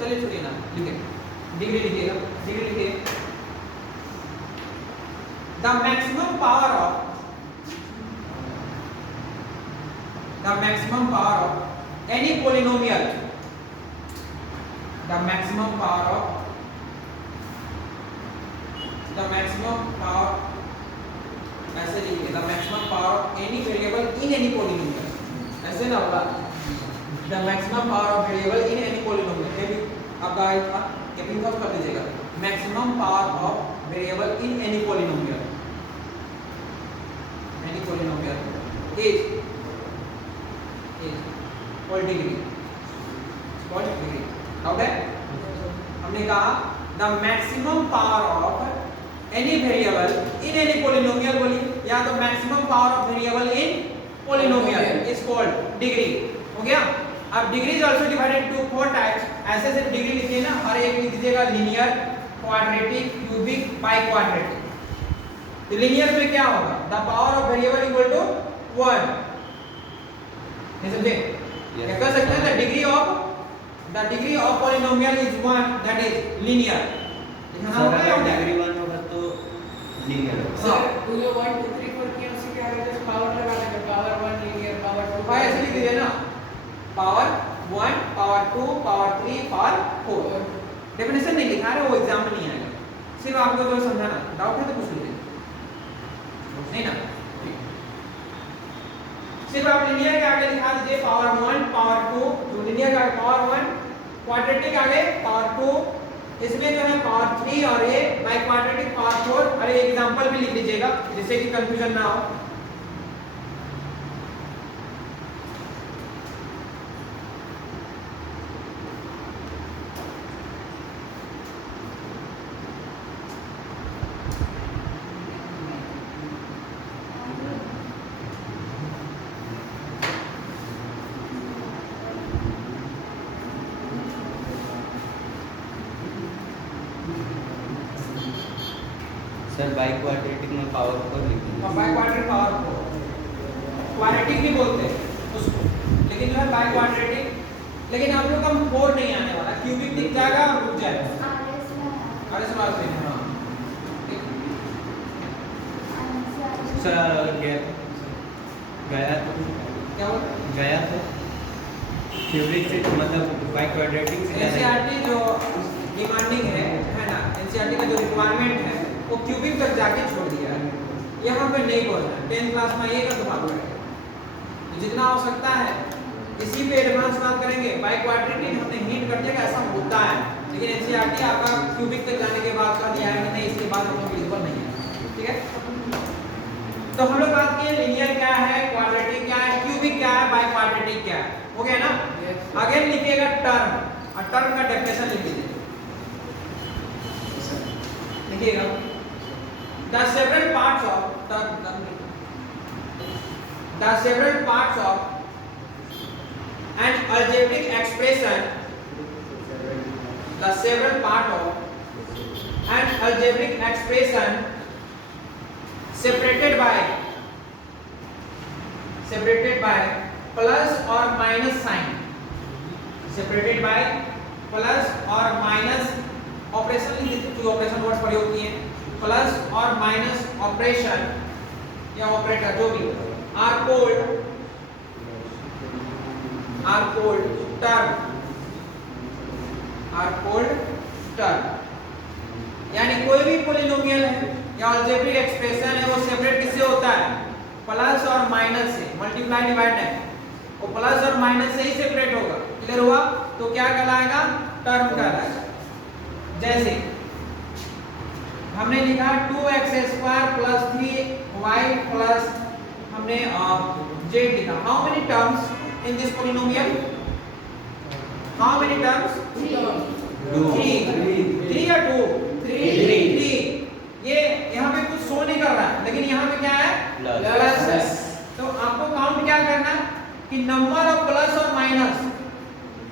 चलिए छोड़िए ना, लिखिए डिग्री लिखिएगा, डिग्री लिखिए the maximum power of any polynomial, the maximum power of the maximum power, ऐसे लिखिए the maximum power of any variable in any polynomial, ऐसे ना होगा the maximum power of variable in any polynomial, ये भी आपका था, कैपिंग कब कर दीजिएगा maximum power of variable in any polynomial is called degree, okay. हमने कहा the maximum power of any variable in any polynomial, बोली या तो maximum power of variable in polynomial is called degree, हो गया। अब degree is also divided into 4 types, ऐसे सिर्फ डिग्री लिखिए ना, और एक लिख दीजिएगा linear, quadratic, cubic, biquadratic। तो linear में क्या होगा, the power of variable equal to 1, ये समझे? क्या कर सकते हैं, the degree of polynomial is 1, that is linear। Sir अगर डिग्री 1 होगा तो लीनियर होगा। सर तू जो 1 2 3 4 किया उसी के आगे जस्ट पावर लगा देंगे, पावर 1 लीनियर, पावर 2 भाई ऐसे लिख दीजिए ना, power 1 power 2 power 3 power 4। Definition नहीं लिखा रहे, वो एग्जाम में नहीं आएगा, सिर्फ आपको जो समझाना, डाउट है तो पूछ लीजिए, नहीं ना। सिर्फ आप लीनियर के आगे लिखा दीजिए पावर 1 पावर 2, जो लीनियर का पावर 1, क्वाड्रेटिक आगे पावर 2, इसमें जो है पावर 3 और ये बाइक्वाड्रेटिक पावर 4। अरे एग्जांपल भी लिख लीजिएगा जिससे कि कंफ्यूजन ना हो। सर बाइक्वाड्रेटिक में पावर 4 लिखेंगे, बाइक्वाड्रेटिक पावर 4, क्वाड्रेटिक भी बोलते हैं उसको, लेकिन जो है बाइक्वाड्रेटिक, लेकिन आप लोग का 4 नहीं आने वाला, क्यूबिक दिख जाएगा और रुक जाएगा। अरे सवाल से हां सर गया तो क्या बोल गया तो क्यूबिक से मतलब बाइक्वाड्रेटिक से एनसीईआरटी जो डिमांडिंग है ना, एनसीईआरटी का जो रिक्वायरमेंट है वो क्यूबिक तक जाके छोड़ दिया है, यहाँ पे नहीं पहुंचना है। 10th क्लास में आइएगा तो बात करेंगे, जितना हो सकता है इसी पे एडवांस बात करेंगे। बाइक्वाड्रेटिक हमने हिंट कर दिया कि ऐसा होता है, लेकिन एनसीईआरटी आपका क्यूबिक तक जाने के बाद कर दिया है कि नहीं, इसके बाद हम लोग एलिजिबल नहीं है, ठीक है। तो हम लोग बात किए लीनियर क्या है, क्वाड्रेटिक क्या है, क्यूबिक क्या है, बाइक्वाड्रेटिक क्या है, हो गया ना। अगेन लिखिएगा टर्म, और टर्म का डेफिनेशन लिख लीजिए। लिखिएगा the several parts of an algebraic expression separated by plus or minus sign, separated by plus or minus operation लिख देते, जो ऑपरेशन वर्ड्स पढ़ी होती हैं, प्लस और माइनस ऑपरेशन या ऑपरेटर जो भी आर कोल्ड टर्म, यानी कोई भी पॉलिनोमियल है या अलजेब्रिक एक्सप्रेशन है वो सेपरेट किससे होता है? प्लस और माइनस से, मल्टीप्लाई डिवाइड है वो प्लस और माइनस से ही सेपरेट होगा। क्लियर हुआ? तो क्या कहलाएगा? टर्म कहलाएगा। जैसे हमने लिखा 2x² + 3y प्लस हमने z लिखा। How many terms in this polynomial? How many terms? 3 या 2? 3। ये यहाँ पे कुछ शो नहीं कर रहा है, लेकिन यहाँ पे क्या है? प्लस है। तो आपको काउंट क्या करना है कि नंबर ऑफ प्लस और माइनस,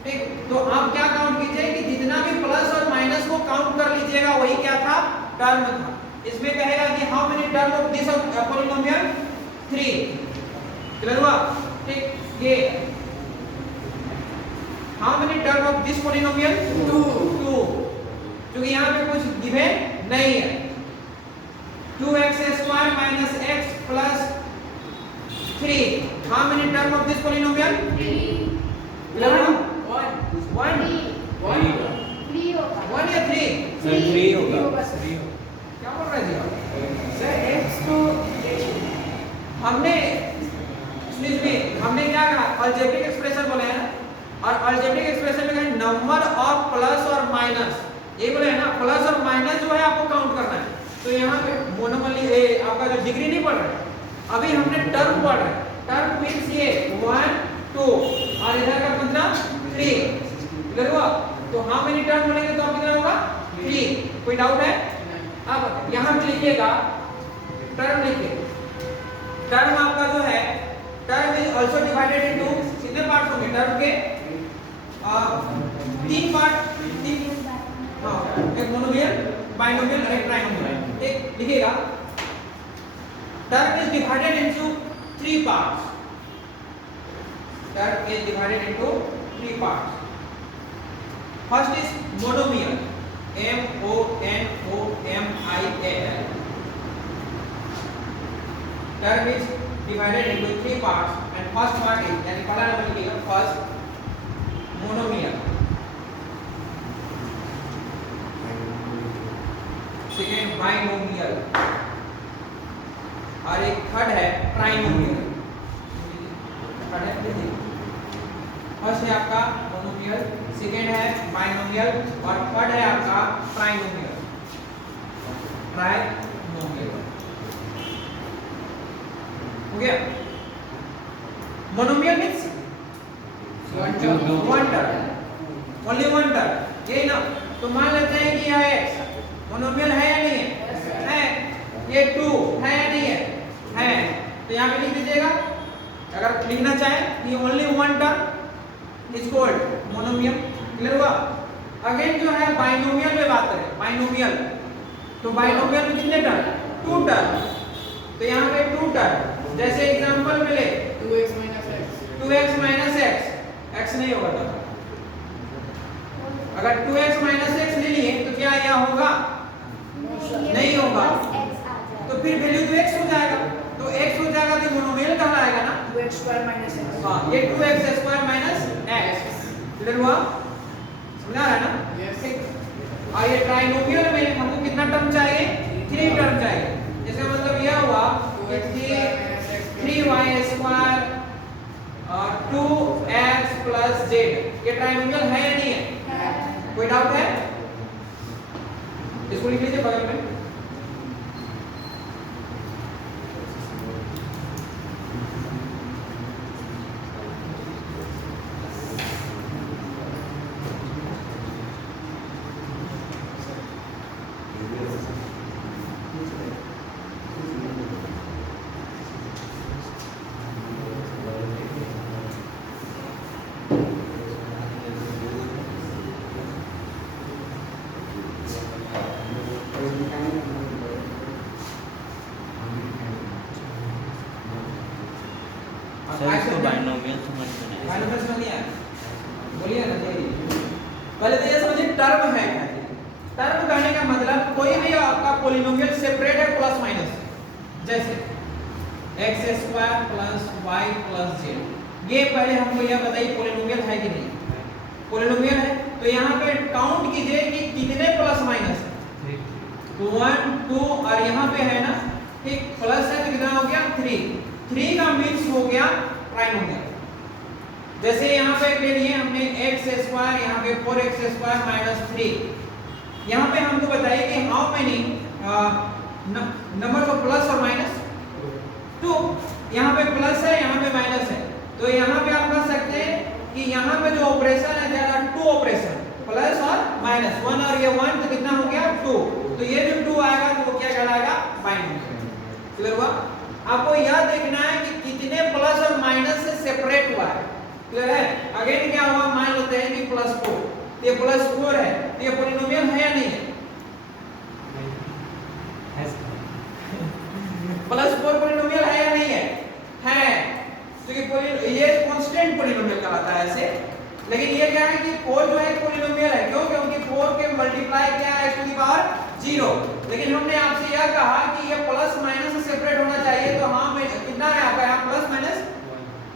ठीक? तो आप क्या काउंट कीजिए कि जितना भी प्लस और माइनस को काउंट कर लीजिएगा वही क्या था? टर्म था। इसमें कहेगा कि how many term of this polynomial? 3। Clear हुआ? ठीक। ये how many term of this polynomial? 2। क्योंकि यहाँ पे कुछ गिवन नहीं है। 2x² - x + 3। How many term of this polynomial? 1 या 3? सर 3 होगा। क्या बोल रहे थे आप? सर x तो हमने क्या कहा? अलजेब्रिक एक्सप्रेशन बोले हैं, और अलजेब्रिक एक्सप्रेशन में कहा नंबर ऑफ प्लस और माइनस, ये बोले हैं ना, प्लस और माइनस जो है आपको काउंट करना है। तो यहाँ पे मोनोमली आपका जो डिग्री नहीं पढ़ रहा है, अभी हमने टर्म पढ़ रहे हैं। टर्म मींस ये 1 2 और इधर का मतलब 3। क्लियर हुआ? तो हाउ मेनी टर्म बनेंगे तो कितना होगा? 3। कोई डाउट है? अब यहाँ पे लिखिएगा टर्म, लिखिए टर्म आपका जो है, term is also divided into कितने पार्ट्स होंगे? टर्म के 3 पार्ट, 3। हाँ, एक मोनोमियल, बाइनोमियल और एक ट्राइनोमियल। एक लिखिएगा term is divided into 3 parts. Term is divided into 3 parts. First is monomial, MONOMIAL. Term is divided into 3 parts, and first part is, यानी पहला नंबर लिखिएगा first monomial, second binomial, और एक third है ट्राइनोमियल। फर्स्ट है आपका monomial, second है binomial और थर्ड है आपका ट्राइनोमियल। हो गया? Monomial means one term, only one term, यही ना। तो मान लेते हैं कि यह x मोनोमियल है या नहीं है? ये 2 है या नहीं है? तो यहाँ पे लिख दीजिएगा। अगर लिखना चाहे कि only one term is called monomial. Clear हुआ? अगेन जो है बाइनोमियल में बात करें, बाइनोमियल, तो बाइनोमियल में कितने टर्म? 2 टर्म। तो यहाँ पे 2 टर्म, जैसे एग्जांपल में ले 2x - x, x नहीं होगा था। अगर 2x - x ले लिए तो क्या यह होगा? नहीं होगा। तो फिर वैल्यू तो x हो जाएगा, तो x हो जाएगा तो मोनोमियल कहलाएगा ना। 2x² - x। हाँ, ये 2x² - x। क्लियर हुआ? समझा है ना? ठीक। और ये ट्राइनोमियल में हमको कितना टर्म चाहिए? 3 टर्म चाहिए। इसका मतलब यह हुआ कि 3y² और 2x + z, ये ट्राइनोमियल है या नहीं है? कोई डाउट है? इसको लिख लीजिए बगल में। बाइनोमियल समझ में नहीं आया। बाइनोमियल समझ नहीं आया? बोलिए ना जी। पहले तो ये समझिए टर्म है क्या है। टर्म कहने का मतलब कोई भी आपका पॉलिनोमियल सेपरेट है प्लस माइनस, जैसे x² + y + z, ये पहले हमको यह बताइए पॉलिनोमियल है कि नहीं? पॉलिनोमियल है। तो यहाँ पे काउंट कीजिए कि कितने प्लस माइनस है। तो 1 2 और यहाँ पे है ना, ठीक, प्लस है तो कितना हो गया 3। 3 का मीन्स हो गया ट्राइनोमियल। जैसे यहाँ पे ले लिए हमने x², यहाँ पे 4x² - 3। यहाँ पे हमको बताइए कि how many number of plus और माइनस 2। यहाँ पे प्लस है, यहाँ पे माइनस है, तो यहाँ पे आप कह सकते हैं कि यहाँ पे जो ऑपरेशन है ज्यादा 2 ऑपरेशन, प्लस और माइनस, 1 और ये 1 तो कितना हो गया 2। तो ये जो 2 आएगा तो वो क्या कहलाएगा? बाइनोमियल। क्लियर हुआ? आपको यह देखना है कि कितने प्लस और माइनस से सेपरेट हुआ है। क्लियर है? अगेन क्या हुआ, मान लेते हैं कि +4, ये +4 है, तो ये पॉलिनोमियल है या नहीं है? +4 पॉलिनोमियल है या नहीं है? है। तो ये कांस्टेंट पॉलिनोमियल कहलाता है ऐसे। लेकिन ये क्या है कि 4 जो है पॉलिनोमियल है, क्यों? क्योंकि 4 के मल्टीप्लाई क्या है x⁴। लेकिन हमने आपसे यह कहा कि ये प्लस माइनस से सेपरेट होना चाहिए, तो हाँ में कितना है आपका यहाँ प्लस माइनस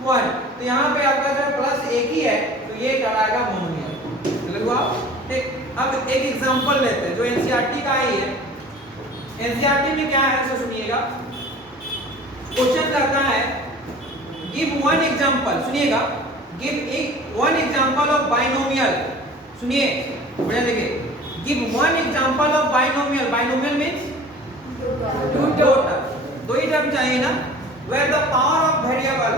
1, तो यहाँ पे आपका जो प्लस एक ही है, तो ये कहलाएगा मोनोमियल। समझ लो आप? ठीक, अब एक एग्जांपल लेते हैं जो एनसीईआरटी का ही है। एनसीईआरटी में क्या है सो सुनिएगा। क्वेश्चन करता है गिव वन एग्जांपल, सुनिएगा, give one example of binomial. सुनिए बढ़िया देखिए, give one example of binomial. Binomial means दो टर्म, दो ही टर्म चाहिए ना, where the power of variable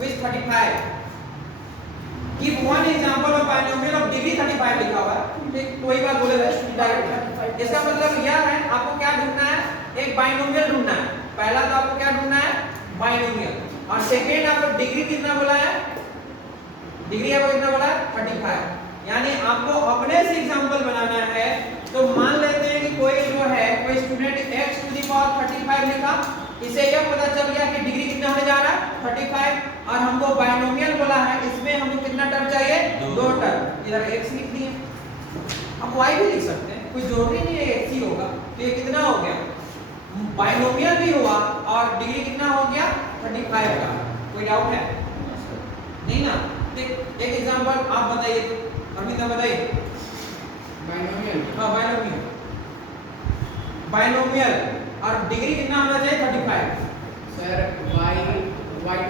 which 35। Give one example of binomial of degree 35 लिखा हुआ है। ठीक, कोई बात बोले डायरेक्ट। इसका मतलब यह है आपको क्या ढूंढना है, एक बाइनोमियल ढूंढना है। पहला तो आपको क्या ढूंढना है, बाइनोमियल, और सेकेंड आपको डिग्री कितना बोला है, डिग्री आपको कितना बोला है 35। यानी आपको अपने से एग्जांपल बनाना है। तो मान लेते हैं कि कोई जो है, कोई स्टूडेंट x⁵ लिखा, इसे यह पता चल गया कि डिग्री कितना होने जा रहा है 35, और हमको बाइनोमियल बोला है, इसमें हमको कितना टर्म चाहिए, 2 टर्म। इधर x लिख दिए, अब y भी लिख सकते हैं, कोई जरूरी नहीं है x ही होगा। तो ये कितना हो गया, बाइनोमियल भी हुआ और डिग्री कितना हो गया 35 का। कोई डाउट है? नहीं ना? ठीक, एक एग्जांपल आप बताइए, अमिता बताइए। बाइनोमियल, हाँ बाइनोमियल, बाइनोमियल और डिग्री कितना होना चाहिए 35। Sir y⁵ 35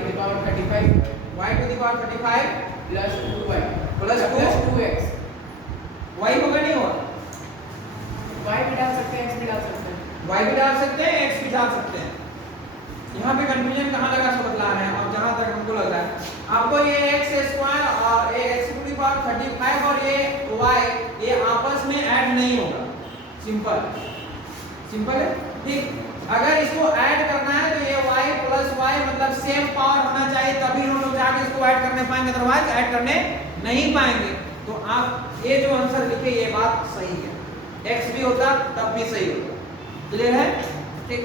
y⁵ plus 2y plus 2x। y होगा नहीं होगा? y भी डाल सकते हैं, x भी डाल सकते हैं। y भी डाल सकते हैं, x भी डाल सकते हैं। यहाँ पे कंफ्यूजन कहाँ लगा सो बतला रहे हैं। और जहाँ तक हमको लग रहा है आपको ये x² और ये x⁵35 और ये y ये आपस में ऐड नहीं होगा। सिंपल सिंपल है। ठीक, अगर इसको ऐड करना है तो ये y + y मतलब सेम पावर होना चाहिए, तभी हम लोग जाके इसको ऐड करने पाएंगे, अदरवाइज ऐड करने नहीं पाएंगे। तो आप ये जो आंसर लिखे ये बात सही है, x भी होता तब भी सही होता। क्लियर है? ठीक,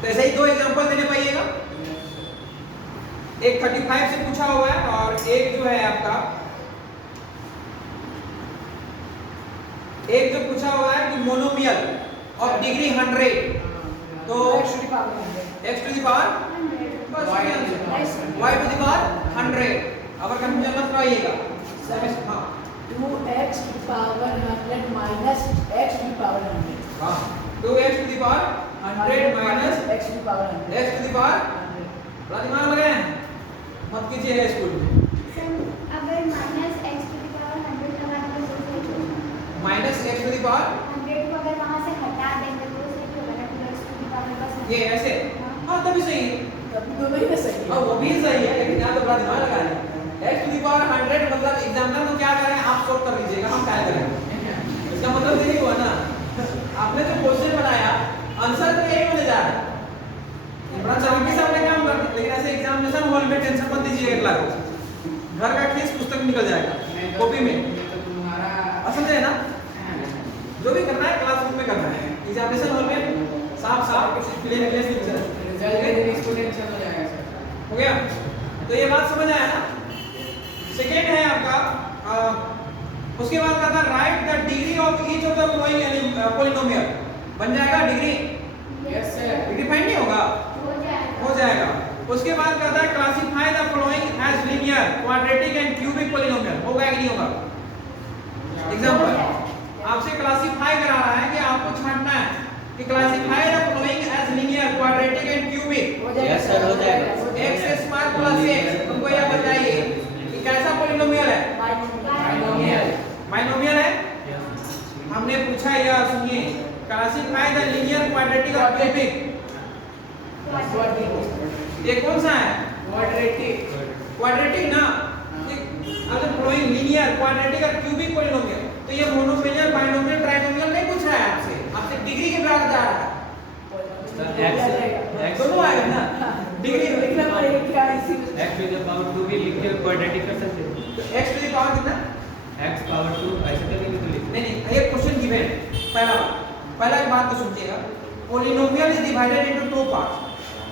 तो ऐसे ही 2 एग्जांपल देने पाइएगा। एक 35 से पूछा हुआ है और एक जो है आपका, एक जो पूछा हुआ है कि मोनोमियल और डिग्री 100, तो x⁵ बस y⁵100। अगर कंफ्यूजन मत कराइएगा। हाँ 2x⁴ -x⁴ हाँ 2x⁴100 माइनस x⁴ बड़ा दिमाग लगाए मत कीजिएगा स्कूल में। अगर -x⁴100 लगा तो सही होगा। माइनस x⁴ 100 को अगर वहां से हटा देंगे तो सही होगा ना, पूरा x⁴ बस ये ऐसे, हाँ तभी सही है। दोनों ही सही है। हाँ वो भी सही है, लेकिन यहाँ तो बड़ा दिमाग लगा लिया। x⁴100 मतलब एग्जाम्पल को क्या करें आप सोल्व कर लीजिएगा, हम क्या करेंगे। इसका मतलब यही हुआ ना, आपने जो क्वेश्चन बनाया आंसर तो यही होने जा रहा है। बड़ा चालाकी से आपने काम कर दिया, लेकिन ऐसे एग्जामिनेशन हॉल में टेंशन मत दीजिए। 1 लाख घर का फीस पुस्तक निकल जाएगा कॉपी में। तो तुम्हारा असमझ है ना? जो भी करना है क्लासरूम में करना है, एग्जामिनेशन हॉल में साफ साफ क्लियर रिजल्ट के दिन इसको टेंशन हो जाएगा सर। हो गया? तो ये बात समझ आया ना? सेकेंड है आपका उसके बाद कहता है write the degree of each of the following polynomial. बन जाएगा degree? Yes sir. Degree find नहीं होगा? हो जाएगा। उसके बाद कहता है classify the following as linear quadratic and cubic polynomial. होगा कि नहीं होगा? एग्जांपल आपसे क्लासिफाई करा रहा है कि आपको छांटना है कि classify the following as linear quadratic and cubic. Yes sir, हो जाएगा। x स्क्वायर प्लस x तुमको यह बताइए कि कैसा पॉलिनोमियल है? बाइनोमियल है। हमने पूछा यह सुनिए क्लासिफाई द लीनियर क्वाड्रेटिक और क्यूबिक। ये कौन सा है? क्वाड्रेटिक। क्वाड्रेटिक ना। अगर फ्लोइंग लीनियर क्वाड्रेटिक और क्यूबिक पॉलिनोमियल तो ये मोनोमियल बाइनोमियल ट्राइनोमियल नहीं पूछ रहा है आपसे डिग्री के बारे में जा रहा है। दोनों आएगा ना डिग्री लिखना पड़ेगा क्या इसी में। x टू द पावर 2 भी लिख के क्वाड्रेटिक कर सकते हैं। तो x टू द पावर कितना? x पावर 2 ऐसे करेंगे तो लिख। नहीं ये क्वेश्चन गिवन पहला एक बात को सुनिएगा। Polynomial is divided into two parts.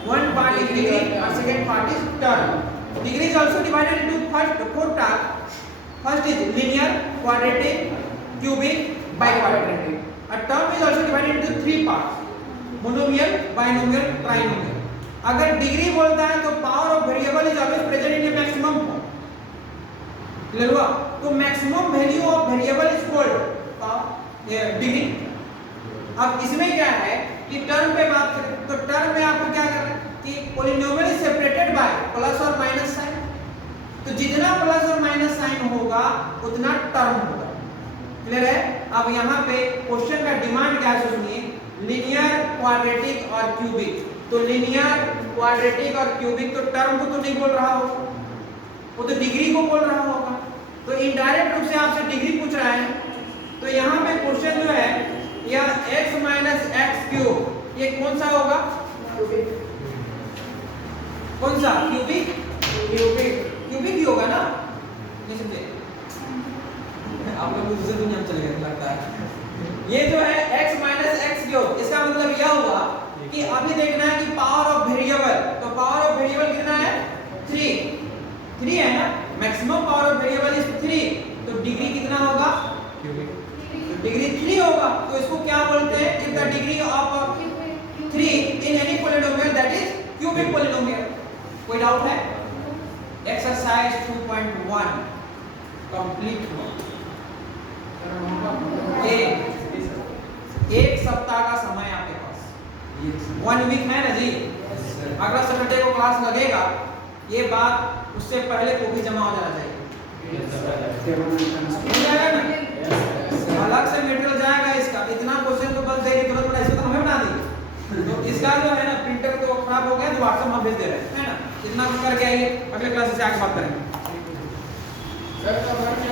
One part is degree और second part is term. Degree is also divided into four parts. First is linear, quadratic, cubic, biquadratic. A term is also divided into three parts. Monomial, binomial, trinomial. अगर degree बोलता है तो power of variable is always present in A maximum form. Clear हुआ? तो maximum value of variable is called degree. अब इसमें क्या है कि टर्म पे बात करें तो टर्म में आपको क्या करना है कि polynomial is separated by plus और माइनस साइन। तो जितना प्लस और माइनस साइन होगा उतना टर्म होगा। क्लियर है? अब यहाँ पे क्वेश्चन का डिमांड क्या है सुनिए, लीनियर, क्वाड्रेटिक और क्यूबिक। तो लीनियर, क्वाड्रेटिक और क्यूबिक तो टर्म को तो नहीं बोल रहा होगा, वो तो डिग्री को बोल रहा होगा। तो इनडायरेक्ट रूप से आपसे डिग्री पूछ रहा है। तो यहाँ पे क्वेश्चन जो है यह x माइनस एक्स क्यूब ये कौन सा होगा? कौन सा? क्यूबिक। क्यूबिक ही होगा ना? नहीं समझे आप लोग दूसरी दुनिया में चले गए लगता है। ये जो है x माइनस एक्स क्यूब इसका मतलब यह हुआ कि अभी देखना है कि पावर ऑफ वेरिएबल। तो पावर ऑफ वेरिएबल कितना है? 3 है ना। Maximum power of variable is 3। तो डिग्री कितना होगा? डिग्री 3 होगा। तो इसको क्या बोलते हैं? If the degree of 3 in any polynomial that is cubic polynomial. कोई डाउट है? एक्सरसाइज 2.1 कंप्लीट हुआ। एक सप्ताह का समय आपके पास, 1 वीक है ना जी। अगला सैटरडे को क्लास लगेगा। ये बात उससे पहले को भी जमा हो जाना चाहिए। हो जाएगा ना? अलग से मटेरियल जाएगा इसका। इतना क्वेश्चन तो बस देगी तुरंत बना, इसको तो हमें बना देंगे। तो इसका जो है ना प्रिंटर तो खराब हो गया, जो व्हाट्सएप में भेज दे रहे हैं, है ना। इतना कुछ करके आइए, अगले क्लास से आगे बात करेंगे।